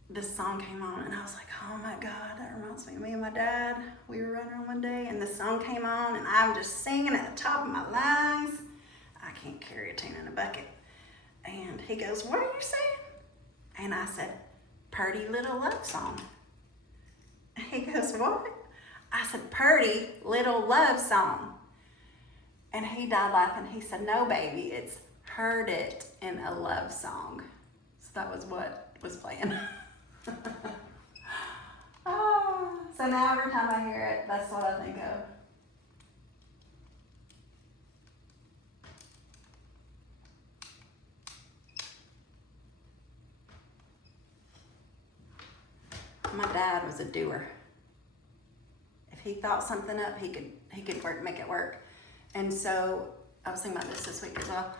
this song came on and I was like, oh my God, that reminds me of me and my dad. We were running one day and the song came on and I'm just singing at the top of my lungs. I can't carry a tune in a bucket. And he goes, what are you saying? And I said, Purty Little Love Song. And he goes, what? I said, Purty Little Love Song. And he died laughing. He said, no, baby, it's Heard It in a Love Song. So that was what was playing. Oh, so now every time I hear it, that's what I think of. My dad was a doer. If he thought something up, he could make it work. And so I was thinking about this week as well.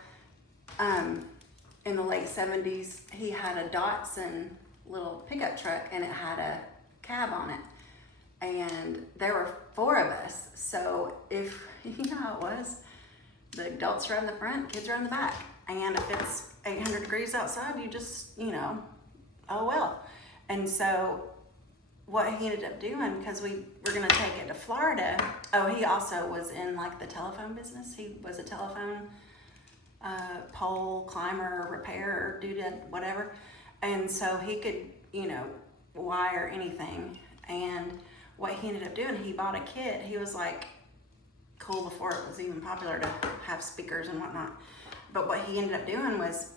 In the late 70s, he had a Datsun little pickup truck and it had a cab on it. And there were 4 of us. So if, you know how it was, the adults are in the front, kids are in the back. And if it's 800 degrees outside, you just, you know, oh well. And so what he ended up doing, because we were gonna take it to Florida. Oh, he also was in like the telephone business. He was a telephone pole climber, repairer, dude, whatever. And so he could, you know, wire anything. And what he ended up doing, he bought a kit. He was like cool before it was even popular to have speakers and whatnot. But what he ended up doing was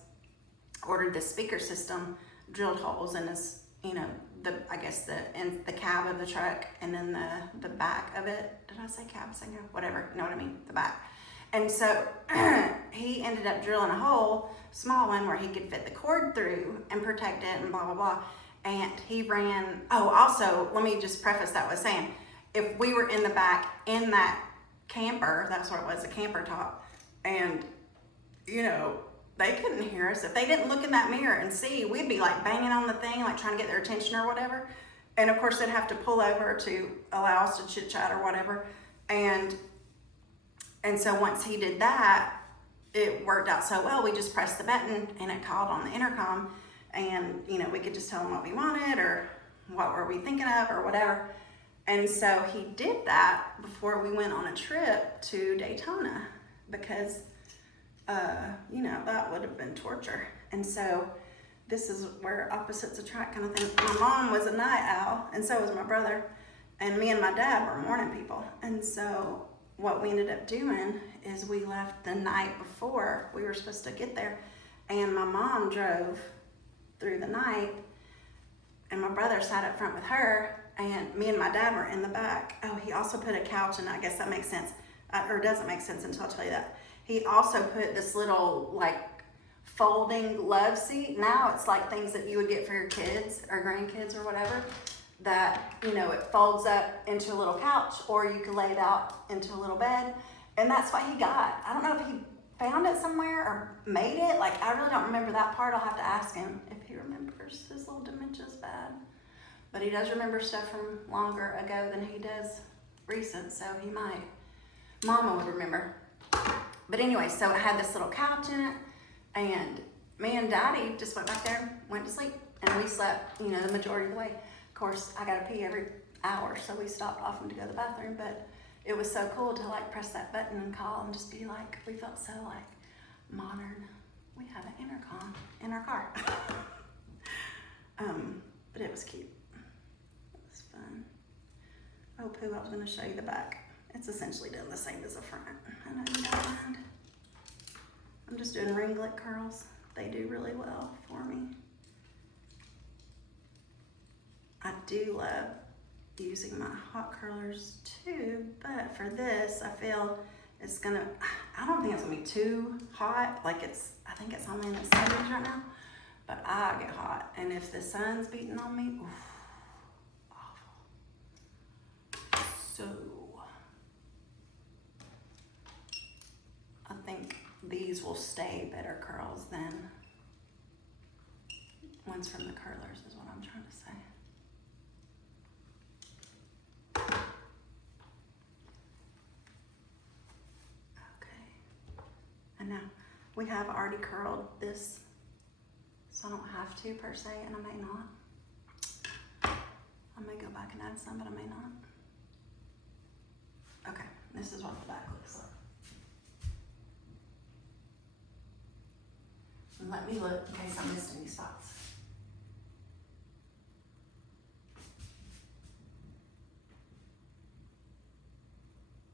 ordered this speaker system, drilled holes in his, you know, in the cab of the truck and then the back of it. Did I say cab? Whatever, you know what I mean, the back. And so he ended up drilling a hole, small one, where he could fit the cord through and protect it and blah, blah, blah. And he ran, oh, also, let me just preface that with saying, if we were in the back in that camper, that's what it was, a camper top, and, you know, they couldn't hear us. If they didn't look in that mirror and see, we'd be like banging on the thing, like trying to get their attention or whatever. And of course, they'd have to pull over to allow us to chit chat or whatever. And so once he did that, it worked out so well. We just pressed the button and it called on the intercom, and you know, we could just tell him what we wanted or what were we thinking of or whatever. And so he did that before we went on a trip to Daytona because you know, that would have been torture. And so this is where opposites attract kind of thing. My mom was a night owl and so was my brother, and me and my dad were morning people. And so what we ended up doing is we left the night before we were supposed to get there, and my mom drove through the night and my brother sat up front with her, and me and my dad were in the back. Oh, he also put a couch, and I guess that makes sense, or doesn't make sense until I tell you that. He also put this little like folding love seat. Now it's like things that you would get for your kids or grandkids or whatever, that, you know, it folds up into a little couch, or you can lay it out into a little bed. And that's what he got. I don't know if he found it somewhere or made it. Like, I really don't remember that part. I'll have to ask him if he remembers. His little dementia's bad. But he does remember stuff from longer ago than he does recent, so he might. Mama would remember. But anyway, so it had this little couch in it, and me and Daddy just went back there, went to sleep, and we slept, you know, the majority of the way. Of course, I gotta pee every hour, so we stopped often to go to the bathroom, but it was so cool to like press that button and call and just be like, we felt so like modern. We had an intercom in our car. But it was cute. It was fun. Oh, Pooh, I was gonna show you the back. It's essentially done the same as the front. I know you don't mind. I'm just doing ringlet curls. They do really well for me. I do love using my hot curlers too, but for this, I feel it's gonna, I don't think it's gonna be too hot. Like I think it's only in the 70s right now, but I get hot. And if the sun's beating on me, oof, awful. So, I think these will stay better curls than ones from the curlers is what I'm trying to say. know. We have already curled this, so I don't have to per se, and I may not. I may go back and add some, but I may not. Okay, this is what the back looks like. And let me look in case I missed any spots.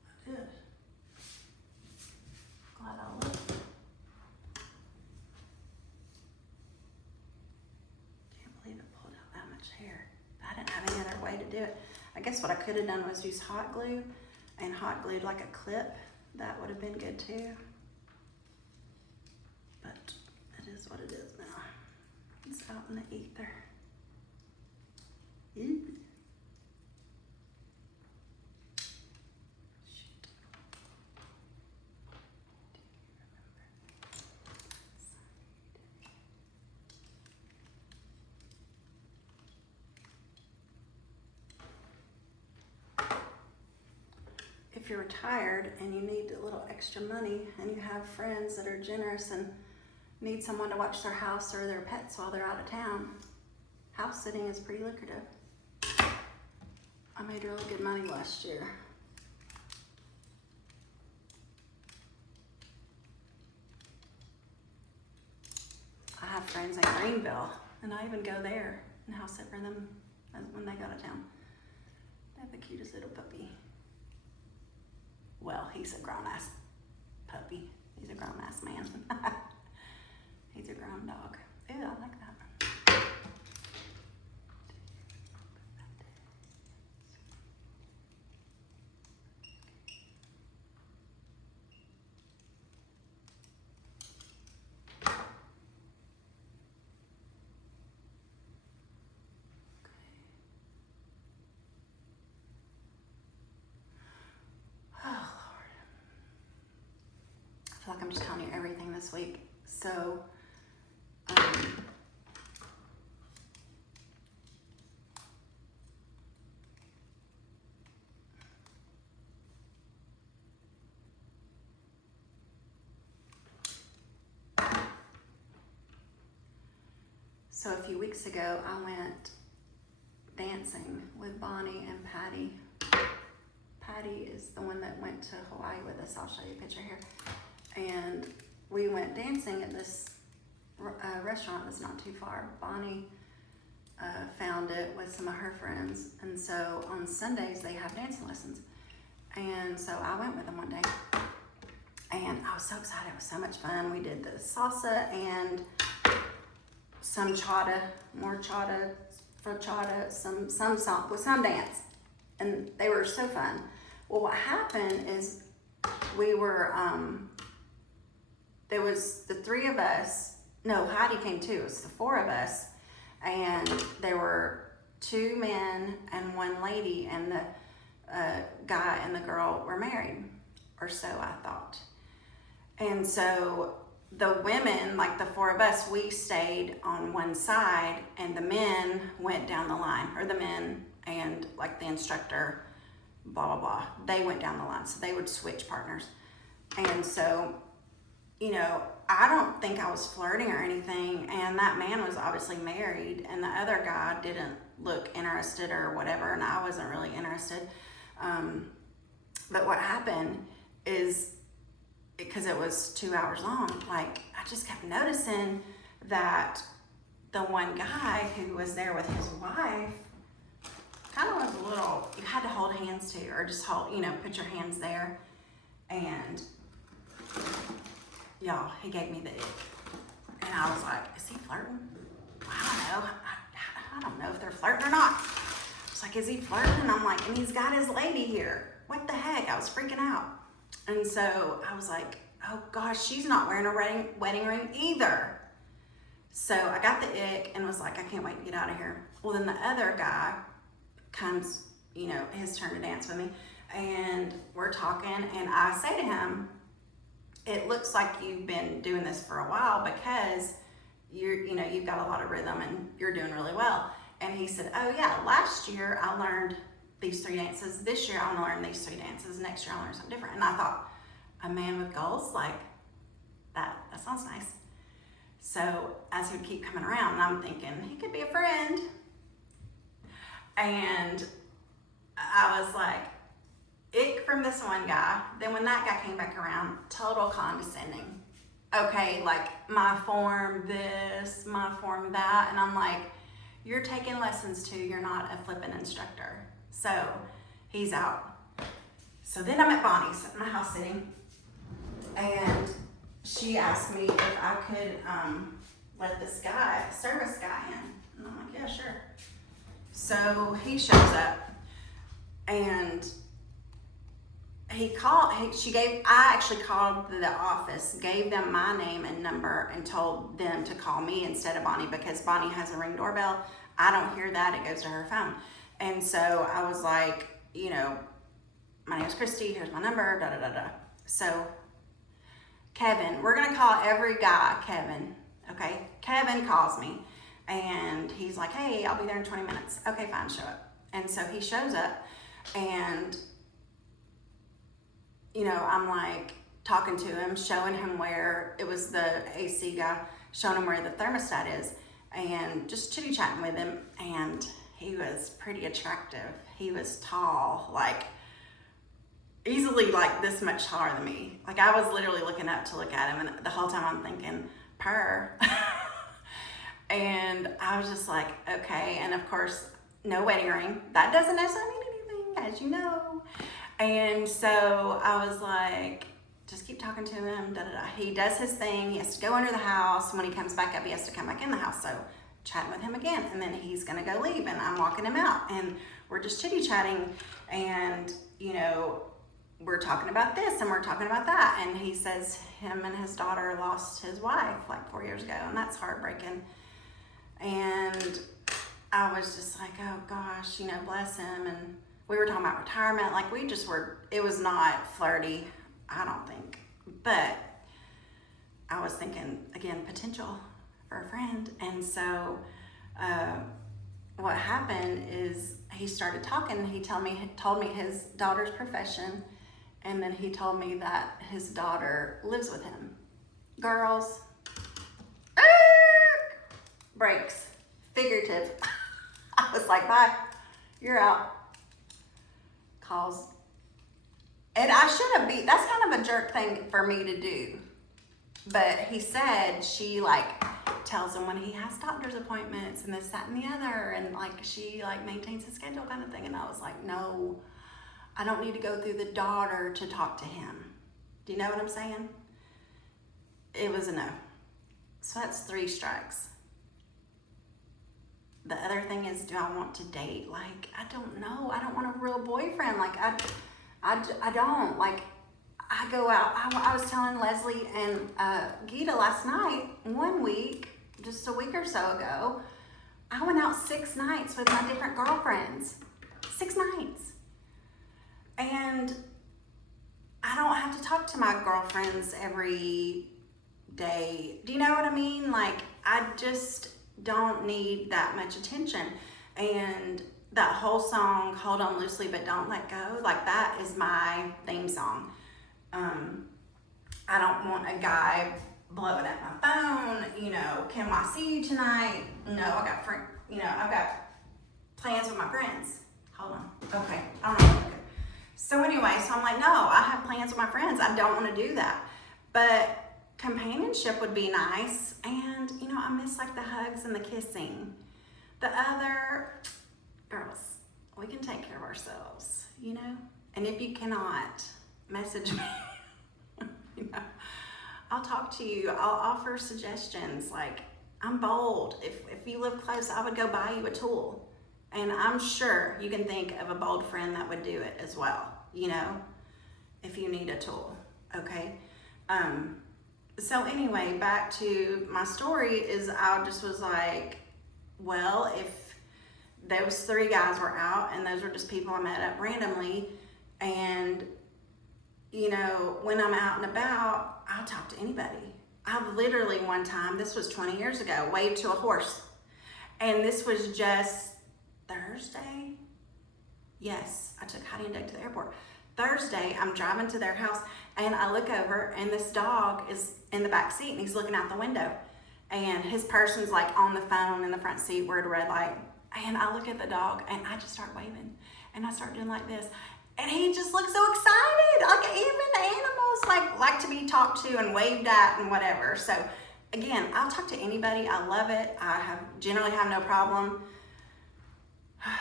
I did. Glad I looked. Can't believe it pulled out that much hair. I didn't have any other way to do it. I guess what I could have done was use hot glue and hot glued like a clip. That would have been good too. But it is what it is now. It's out in the ether. Ew. If you're retired and you need a little extra money and you have friends that are generous and need someone to watch their house or their pets while they're out of town, house sitting is pretty lucrative. I made really good money last year. I have friends in Greenville, and I even go there and house sit for them when they go to town. They have the cutest little puppy. Well, he's a grown-ass puppy. He's a grown-ass man. He's a grown dog. Ew, I like that. I feel like I'm just telling you everything this week. So, so a few weeks ago, I went dancing with Bonnie and Patty. Patty is the one that went to Hawaii with us. I'll show you a picture here. And we went dancing at this restaurant that's not too far. Bonnie found it with some of her friends. And so on Sundays, they have dancing lessons. And so I went with them one day. And I was so excited. It was so much fun. We did the salsa and some chata, more chata, frachata, some song with some dance. And they were so fun. Well, what happened is we were, there was the three of us, no, Heidi came too, it was the four of us, and there were two men and one lady, and the guy and the girl were married, or so I thought. And so the women, like the four of us, we stayed on one side, and the men went down the line, or the men and like the instructor, blah, blah, blah. They went down the line, so they would switch partners. And so, you know, I don't think I was flirting or anything, and that man was obviously married, and the other guy didn't look interested or whatever, and I wasn't really interested. But what happened is, because it was 2 hours long, like, I just kept noticing that the one guy who was there with his wife kind of was a little, you had to hold hands to, or just hold, you know, put your hands there. And y'all, he gave me the ick. And I was like, is he flirting? I don't know. I don't know if they're flirting or not. I was like, is he flirting? And I'm like, and he's got his lady here. What the heck? I was freaking out. And so I was like, oh gosh, she's not wearing a wedding ring either. So I got the ick and was like, I can't wait to get out of here. Well, then the other guy comes, you know, his turn to dance with me, and we're talking, and I say to him, it looks like you've been doing this for a while, because you've got a lot of rhythm and you're doing really well. And he said, oh yeah, last year I learned these 3 dances. This year I want to learn these 3 dances. Next year I'll learn something different. And I thought, a man with goals, like, that sounds nice. So as he would keep coming around, I'm thinking he could be a friend. And I was like, ick from this one guy. Then when that guy came back around, total condescending. Okay, like my form this, my form that. And I'm like, you're taking lessons too. You're not a flipping instructor. So he's out. So then I'm at Bonnie's at my house sitting. And she asked me if I could let this guy, service guy in. And I'm like, yeah, sure. So he shows up and I actually called the office, gave them my name and number and told them to call me instead of Bonnie because Bonnie has a Ring doorbell. I don't hear that, it goes to her phone. And so I was like, you know, my name's Christy, here's my number, da da da da. So Kevin, we're gonna call every guy Kevin, okay? Kevin calls me and he's like, hey, I'll be there in 20 minutes. Okay, fine, show up. And so he shows up and, you know, I'm like talking to him, showing him where, it was the AC guy, showing him where the thermostat is and just chitty-chatting with him. And he was pretty attractive. He was tall, like easily like this much taller than me. Like I was literally looking up to look at him and the whole time I'm thinking, purr. And I was just like, okay. And of course, no wedding ring. That doesn't necessarily mean anything, as you know. And so I was like, just keep talking to him, da da da. He does his thing, he has to go under the house. When he comes back up, he has to come back in the house. So chatting with him again, and then he's gonna go leave and I'm walking him out and we're just chitty-chatting and, you know, we're talking about this and we're talking about that. And he says him and his daughter lost his wife like 4 years ago and that's heartbreaking. And I was just like, oh gosh, you know, bless him. And we were talking about retirement. Like we just were, it was not flirty, I don't think. But I was thinking, again, potential for a friend. And so what happened is he started talking. He told me his daughter's profession. And then he told me that his daughter lives with him. Girls, breaks, figurative. I was like, bye, you're out. Calls. And I should have that's kind of a jerk thing for me to do. But he said she like tells him when he has doctor's appointments and this, that, and the other. And like she like maintains his schedule kind of thing. And I was like, no, I don't need to go through the daughter to talk to him. Do you know what I'm saying? It was a no. So that's 3 strikes. The other thing is, do I want to date? Like, I don't know. I don't want a real boyfriend. Like, I don't. Like, I go out. I was telling Leslie and Gita last night, one week, just a week or so ago, I went out 6 nights with my different girlfriends. 6 nights. And I don't have to talk to my girlfriends every day. Do you know what I mean? Like, I just don't need that much attention. And that whole song, Hold On Loosely But Don't Let Go, like that is my theme song. I don't want a guy blowing up my phone, you know, can I see you tonight? No, I've got plans with my friends. Hold on. Okay, I don't know. So anyway, so I'm like, no, I have plans with my friends. I don't want to do that. But companionship would be nice. And, you know, I miss like the hugs and the kissing. The other, girls, we can take care of ourselves, you know? And if you cannot, message me. You know, I'll talk to you. I'll offer suggestions. Like, I'm bold. If you live close, I would go buy you a tool. And I'm sure you can think of a bold friend that would do it as well, you know, if you need a tool, okay? So anyway, back to my story is I just was like, well, if those 3 guys were out and those were just people I met up randomly, and, you know, when I'm out and about, I'll talk to anybody. I've literally one time, this was 20 years ago, waved to a horse. And this was just Thursday. Yes, I took Heidi and Doug to the airport. Thursday, I'm driving to their house and I look over and this dog is in the back seat and he's looking out the window. And his person's like on the phone in the front seat. We're at a red light. And I look at the dog and I just start waving. And I start doing like this. And he just looks so excited. Like even animals like to be talked to and waved at and whatever. So again, I'll talk to anybody. I love it. Generally have no problem.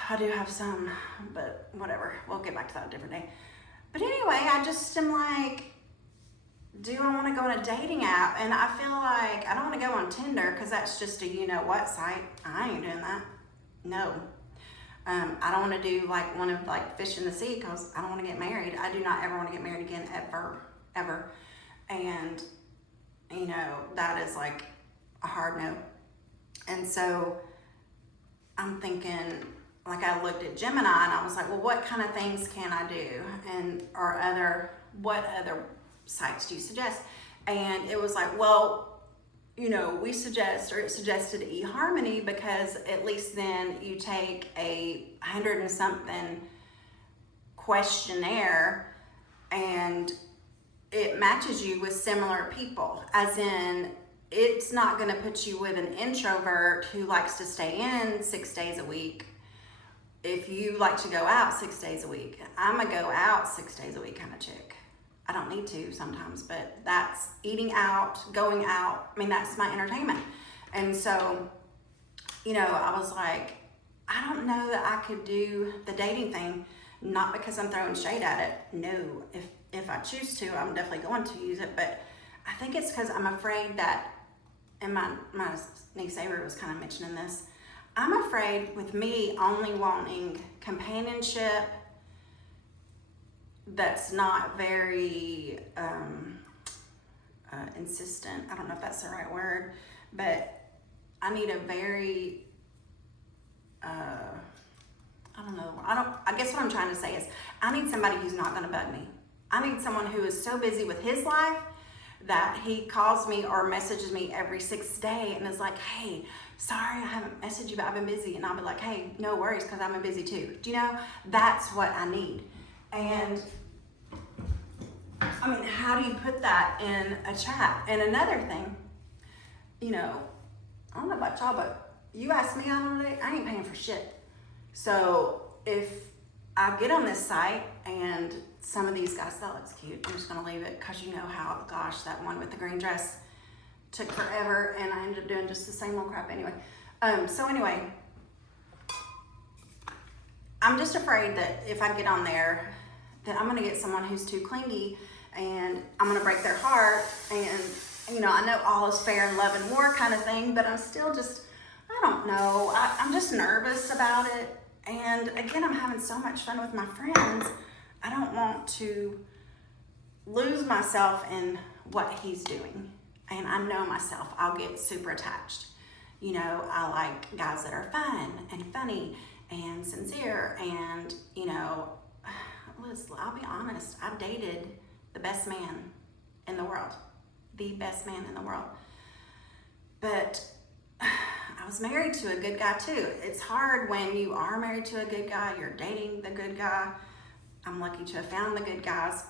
I do have some, but whatever. We'll get back to that a different day. But anyway, I just am like, do I want to go on a dating app? And I feel like I don't want to go on Tinder because that's just a you-know-what site. I ain't doing that. No. I don't want to do like one of like fish in the sea because I don't want to get married. I do not ever want to get married again, ever. And, you know, that is like a hard no. And so I'm thinking, like I looked at Gemini and I was like, well, what kind of things can I do? And what other sites do you suggest? And it was like, well, you know, it suggested eHarmony because at least then you take a 100 and something questionnaire and it matches you with similar people, as in it's not going to put you with an introvert who likes to stay in 6 days a week. If you like to go out 6 days a week, I'm a go out 6 days a week kind of chick. I don't need to sometimes, but that's eating out, going out. I mean, that's my entertainment. And so, you know, I was like, I don't know that I could do the dating thing, not because I'm throwing shade at it. No, if I choose to, I'm definitely going to use it. But I think it's because I'm afraid that, and my niece Avery was kind of mentioning this, I'm afraid with me only wanting companionship that's not very insistent. I don't know if that's the right word, but I need a very, I guess what I'm trying to say is I need somebody who's not gonna bug me. I need someone who is so busy with his life that he calls me or messages me every 6th day and is like, hey, sorry I haven't messaged you, but I've been busy. And I'll be like, hey, no worries, because I've been busy too. Do you know? That's what I need. And I mean, how do you put that in a chat? And another thing, you know, I don't know about y'all, but you ask me out on a date, I ain't paying for shit. So if I get on this site and some of these guys, that looks cute, I'm just gonna leave it because you know how, gosh, that one with the green dress took forever and I ended up doing just the same old crap anyway. So anyway, I'm just afraid that if I get on there, that I'm gonna get someone who's too clingy and I'm gonna break their heart. And you know, I know all is fair in love and war kind of thing, but I'm still just, I don't know, I'm just nervous about it. And again, I'm having so much fun with my friends. I don't want to lose myself in what he's doing. And I know myself, I'll get super attached. You know, I like guys that are fun and funny and sincere and, you know, listen, I'll be honest, I dated the best man in the world. The best man in the world. But I was married to a good guy too. It's hard when you are married to a good guy, you're dating the good guy. I'm lucky to have found the good guys,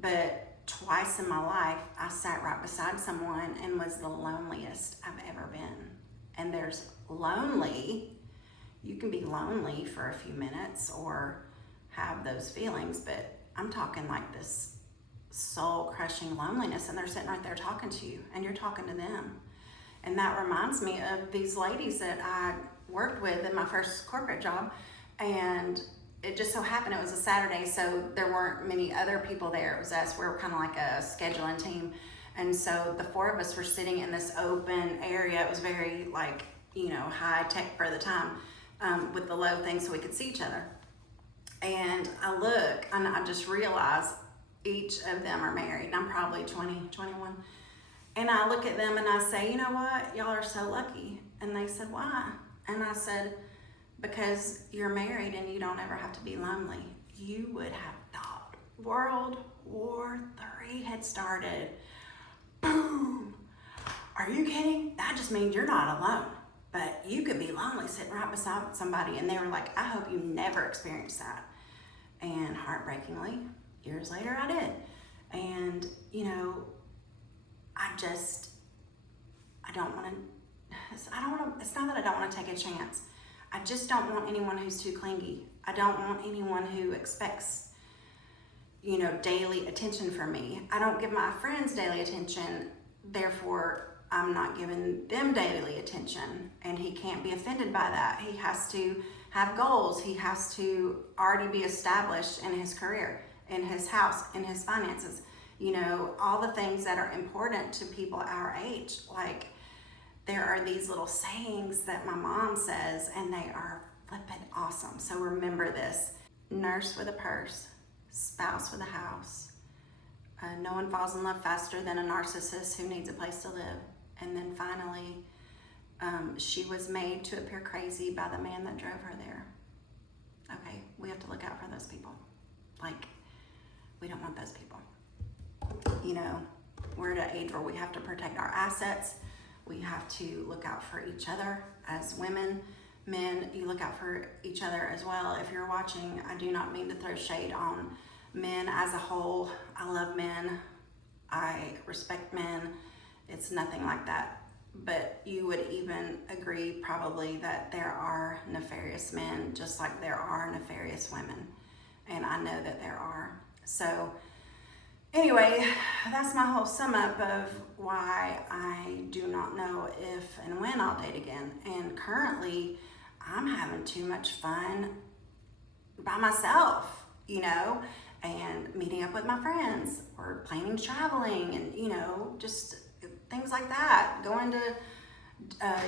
but twice in my life, I sat right beside someone and was the loneliest I've ever been. And there's lonely, you can be lonely for a few minutes or have those feelings, but I'm talking like this soul-crushing loneliness, and they're sitting right there talking to you, and you're talking to them. And that reminds me of these ladies that I worked with in my first corporate job, and it just so happened it was a Saturday, so there weren't many other people there. It was us. We were kind of like a scheduling team. And so the 4 of us were sitting in this open area. It was very like, you know, high tech for the time, with the low thing so we could see each other. And I look and I just realize each of them are married. And I'm probably 20, 21. And I look at them and I say, you know what? Y'all are so lucky. And they said, why? And I said, because you're married and you don't ever have to be lonely. You would have thought World War III had started. Boom. Are you kidding? That just means you're not alone. But you could be lonely sitting right beside somebody. And they were like, I hope you never experience that. And heartbreakingly, years later I did. And, you know, I don't want to, it's not that I don't want to take a chance. I just don't want anyone who's too clingy. I don't want anyone who expects, you know, daily attention from me. I don't give my friends daily attention, therefore I'm not giving them daily attention, and he can't be offended by that. He has to have goals. He has to already be established in his career, in his house, in his finances. You know, all the things that are important to people our age. Like, there are these little sayings that my mom says, and they are flippin' awesome. So remember this: nurse with a purse, spouse with a house. No one falls in love faster than a narcissist who needs a place to live. And then finally, she was made to appear crazy by the man that drove her there. Okay, we have to look out for those people. Like, we don't want those people. You know, we're at an age where we have to protect our assets. We have to look out for each other as women. Men, you look out for each other as well. If you're watching, I do not mean to throw shade on men as a whole. I love men. I respect men. It's nothing like that. But you would even agree probably that there are nefarious men just like there are nefarious women. And I know that there are. So anyway, that's my whole sum up of why I do not know if and when I'll date again. And currently, I'm having too much fun by myself, you know, and meeting up with my friends or planning traveling and, you know, just things like that. Going to,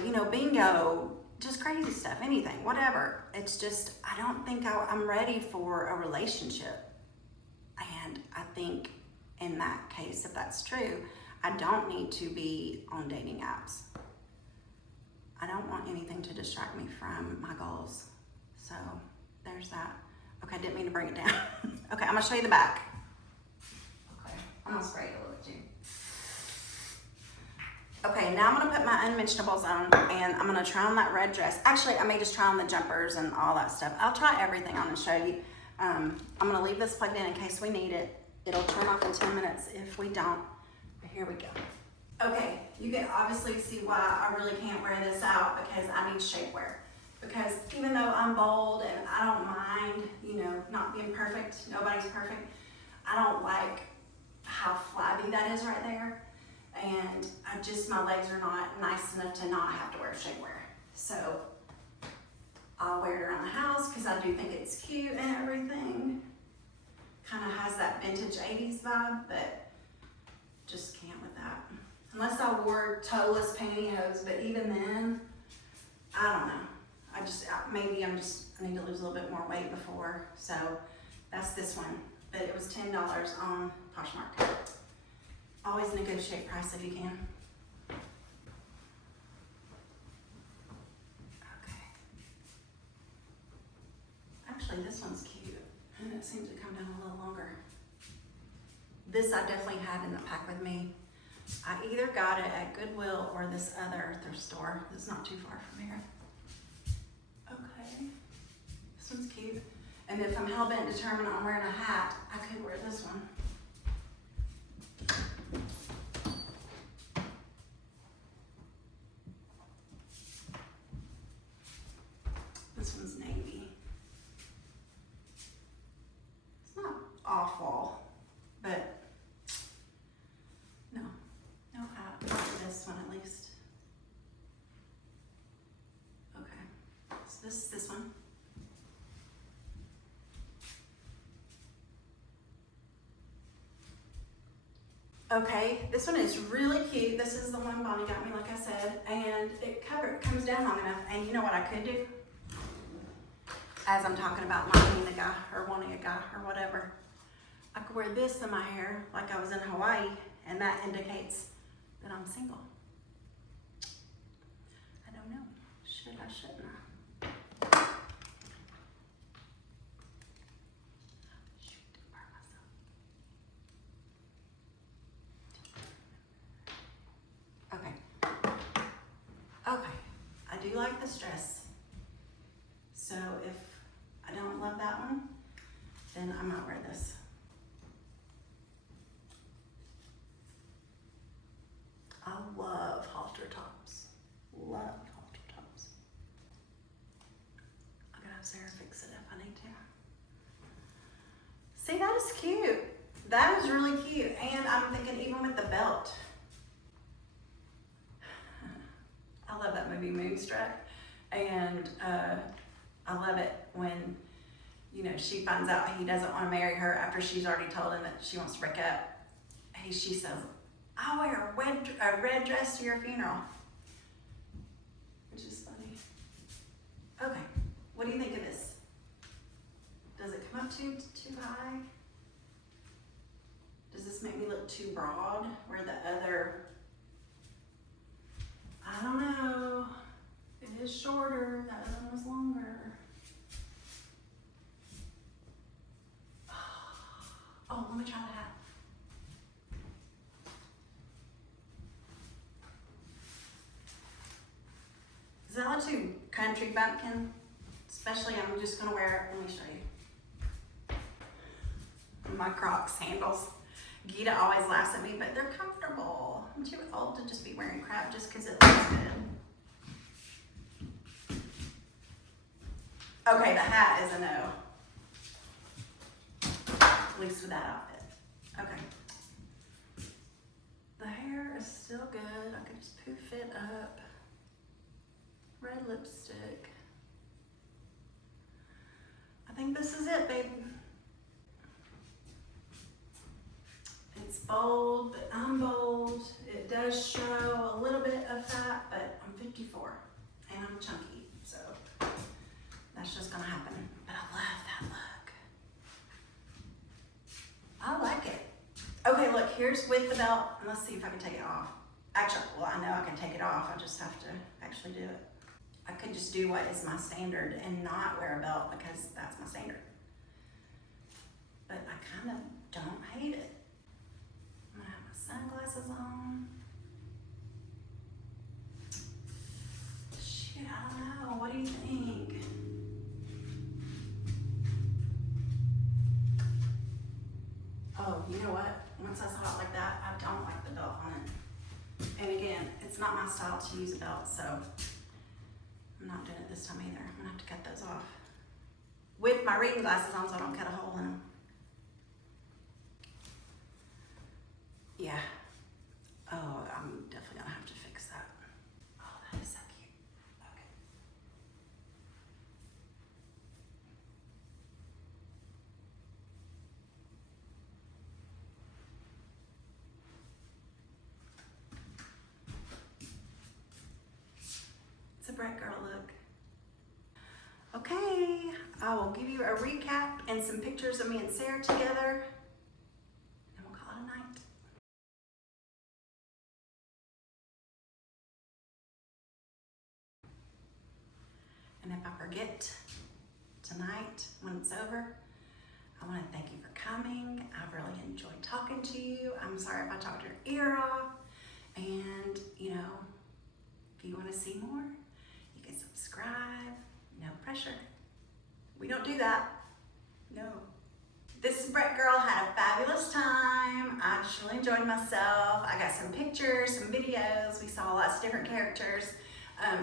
you know, bingo, just crazy stuff, anything, whatever. It's just, I don't think I'm ready for a relationship. And I think in that case, if that's true, I don't need to be on dating apps. I don't want anything to distract me from my goals. So there's that. Okay, I didn't mean to bring it down. Okay, I'm gonna show you the back. Okay, I'm gonna spray it a little bit too. Okay, now I'm gonna put my unmentionables on, and I'm gonna try on that red dress. Actually, I may just try on the jumpers and all that stuff. I'll try everything on and show you. I'm gonna leave this plugged in case we need it. It'll turn off in 10 minutes if we don't. But here we go. Okay, you can obviously see why I really can't wear this out, because I need shapewear. Because even though I'm bold and I don't mind, you know, not being perfect, nobody's perfect, I don't like how flabby that is right there. And my legs are not nice enough to not have to wear shapewear. So I'll wear it around the house because I do think it's cute and everything. Kind of has that vintage 80s vibe, but just can't with that. Unless I wore toeless pantyhose, but even then, I don't know. Maybe I need to lose a little bit more weight before. So that's this one. But it was $10 on Poshmark. Always negotiate price if you can. Okay. Actually, this one's cute. And it seems to come down a little longer. This I definitely had in the pack with me. I either got it at Goodwill or this other thrift store that's not too far from here. Okay. This one's cute. And if I'm hell-bent determined on wearing a hat, I could wear this one. This one's navy. It's not awful, but no hat. Not this one at least. Okay, so this one. Okay, this one is really cute. This is the one Bonnie got me, like I said, and it comes down long enough. And you know what I could do? As I'm talking about not being a guy or wanting a guy or whatever, I could wear this in my hair like I was in Hawaii, and that indicates that I'm single. I don't know. Should I, shouldn't I? Okay, I do like this dress. So if I don't love that one, then I might wear this. Love halter tops. I'm gonna have Sarah fix it if I need to. See, that is cute. That is really cute. And I'm thinking even with the belt. I love that movie Moonstruck. And I love it when, you know, she finds out he doesn't want to marry her after she's already told him that she wants to break up. She says, I'll wear a red dress to your funeral. Which is funny. Okay, what do you think of this? Does it come up too high? Does this make me look too broad? Where the other, I don't know. It is shorter, that other one was longer. Oh, let me try the hat. Does that look too country bumpkin? Especially, I'm just gonna wear it, let me show you. My Crocs sandals. Gita always laughs at me, but they're comfortable. I'm too old to just be wearing crap just because it looks good. Okay, the hat is a no. At least with that outfit. Okay. The hair is still good. I could just poof it up. Red lipstick. I think this is it, babe. It's bold, but I'm bold. It does show a little bit of fat, but I'm 54 and I'm chunky, so that's just gonna happen. But I love that look. I like it. Okay, look, here's with the belt. And let's see if I can take it off. Actually, well, I know I can take it off. I just have to actually do it. I could just do what is my standard and not wear a belt because that's my standard. But I kind of don't hate it. I'm gonna have my sunglasses on. Shoot, I don't know. What do you think? Oh, you know what? Once I saw it like that, I don't like the belt on it. And again, it's not my style to use a belt, so I'm not doing it this time either. I'm gonna have to cut those off. With my reading glasses on so I don't cut a hole in them. Yeah. Oh, I'm definitely gonna have to fix that. Oh, that is so cute. Okay. It's a bright girl look. Okay, I will give you a recap and some pictures of me and Sarah together, and we'll call it a night. And if I forget tonight when it's over, I want to thank you for coming. I've really enjoyed talking to you. I'm sorry if I talked your ear off. And, you know, if you want to see more, you can subscribe. No pressure. We don't do that. No. This is Brett Girl. Had a fabulous time. I just really enjoyed myself. I got some pictures, some videos. We saw lots of different characters.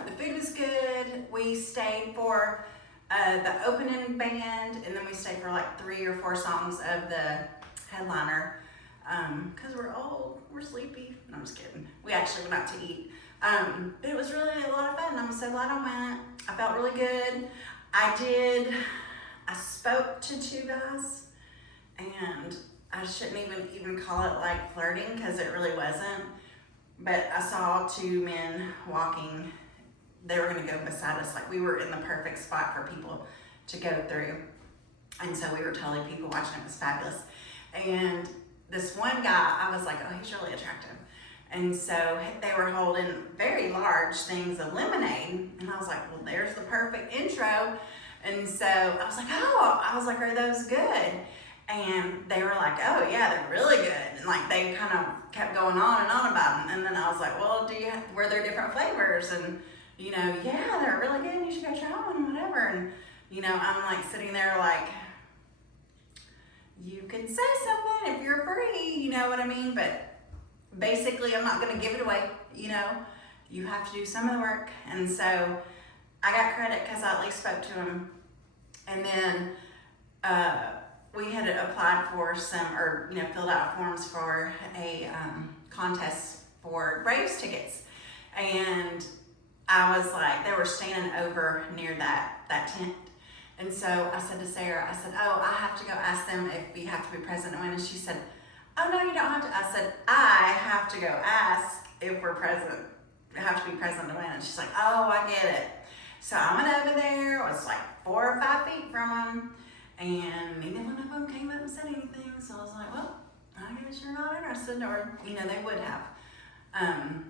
The food was good. We stayed for the opening band, and then we stayed for like 3 or 4 songs of the headliner. Cause we're old, we're sleepy. No, I'm just kidding. We actually went out to eat. But it was really a lot of fun. I'm so glad I went. I felt really good. I spoke to 2 guys, and I shouldn't even call it like flirting because it really wasn't. But I saw 2 men walking. They were gonna go beside us. Like we were in the perfect spot for people to go through. And so we were totally people watching. It was fabulous. And this one guy, I was like, oh, he's really attractive. And so they were holding very large things of lemonade. And I was like, well, there's the perfect intro. And so I was like, are those good? And they were like, oh yeah, they're really good. And like, they kind of kept going on and on about them. And then I was like, well, were there different flavors? And you know, yeah, they're really good. You should go try one, whatever. And you know, I'm like sitting there like, you can say something if you're free, you know what I mean? But basically, I'm not gonna give it away, you know? you have to do some of the work. And so I got credit because I at least spoke to him. And then we had applied for some, or filled out forms for a contest for Braves tickets. And I was like, they were standing over near that tent. And so I said to Sarah, I said, oh, I have to go ask them if you have to be present to win. And she said, oh, no, you don't have to. I said, I have to go ask if we're present, have to be present to win. And she's like, oh, I get it. So I went over there, was like 4 or 5 feet from them, and neither one of them came up and said anything. So I was like, well, I guess you're not interested, or, they would have.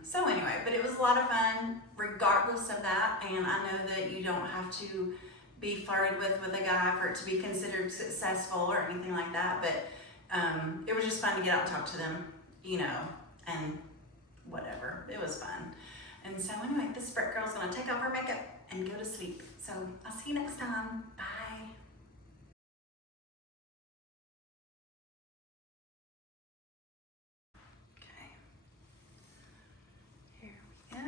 So anyway, but it was a lot of fun regardless of that. And I know that you don't have to be flirted with a guy for it to be considered successful or anything like that. But it was just fun to get out and talk to them, and whatever. It was fun. And so anyway, this Sprite girl's gonna take off her makeup and go to sleep. So I'll see you next time. Bye. Okay. Here we go.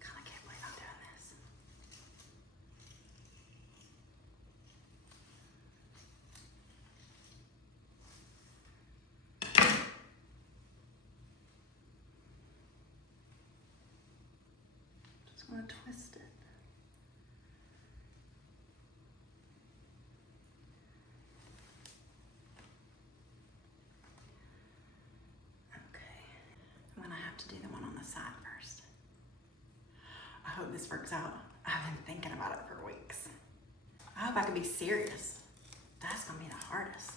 Kinda can't believe I'm doing this. Just want to twist it. Okay. I'm gonna have to do the one on the side first. I hope this works out. I've been thinking about it for weeks. I hope I can be serious. That's gonna be the hardest.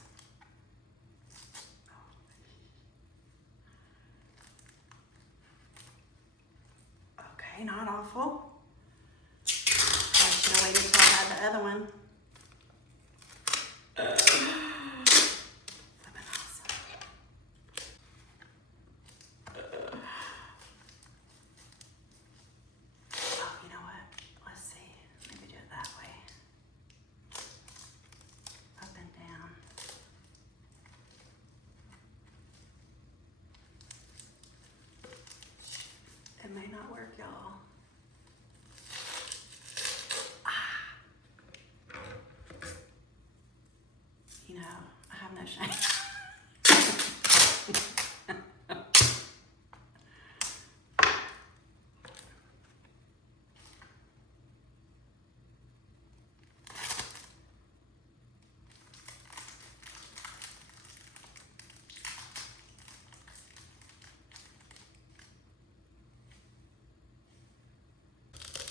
Okay, not awful. I should have waited till I had the other one. Flippin' awesome. Oh, you know what? Let's see. Maybe do it that way. Up and down. It may not work, y'all. I have no shame.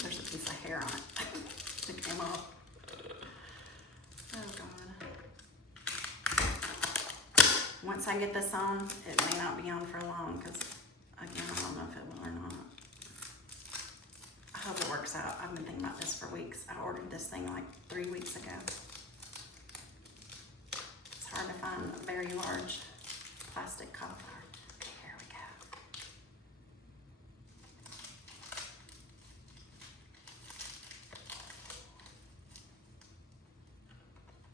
There's a piece of hair on it. It came off. Oh God. Once I get this on, it may not be on for long because, again, I don't know if it will or not. I hope it works out. I've been thinking about this for weeks. I ordered this thing like 3 weeks ago. It's hard to find a very large plastic cauliflower. Okay, here we go.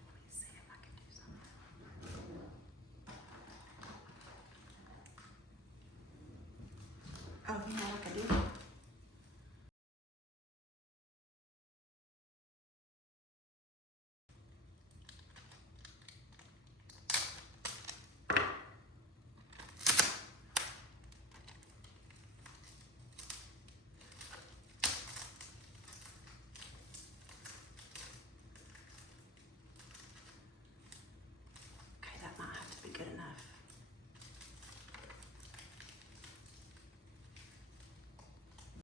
Let me see if I can do something. Oh, you know what I could do?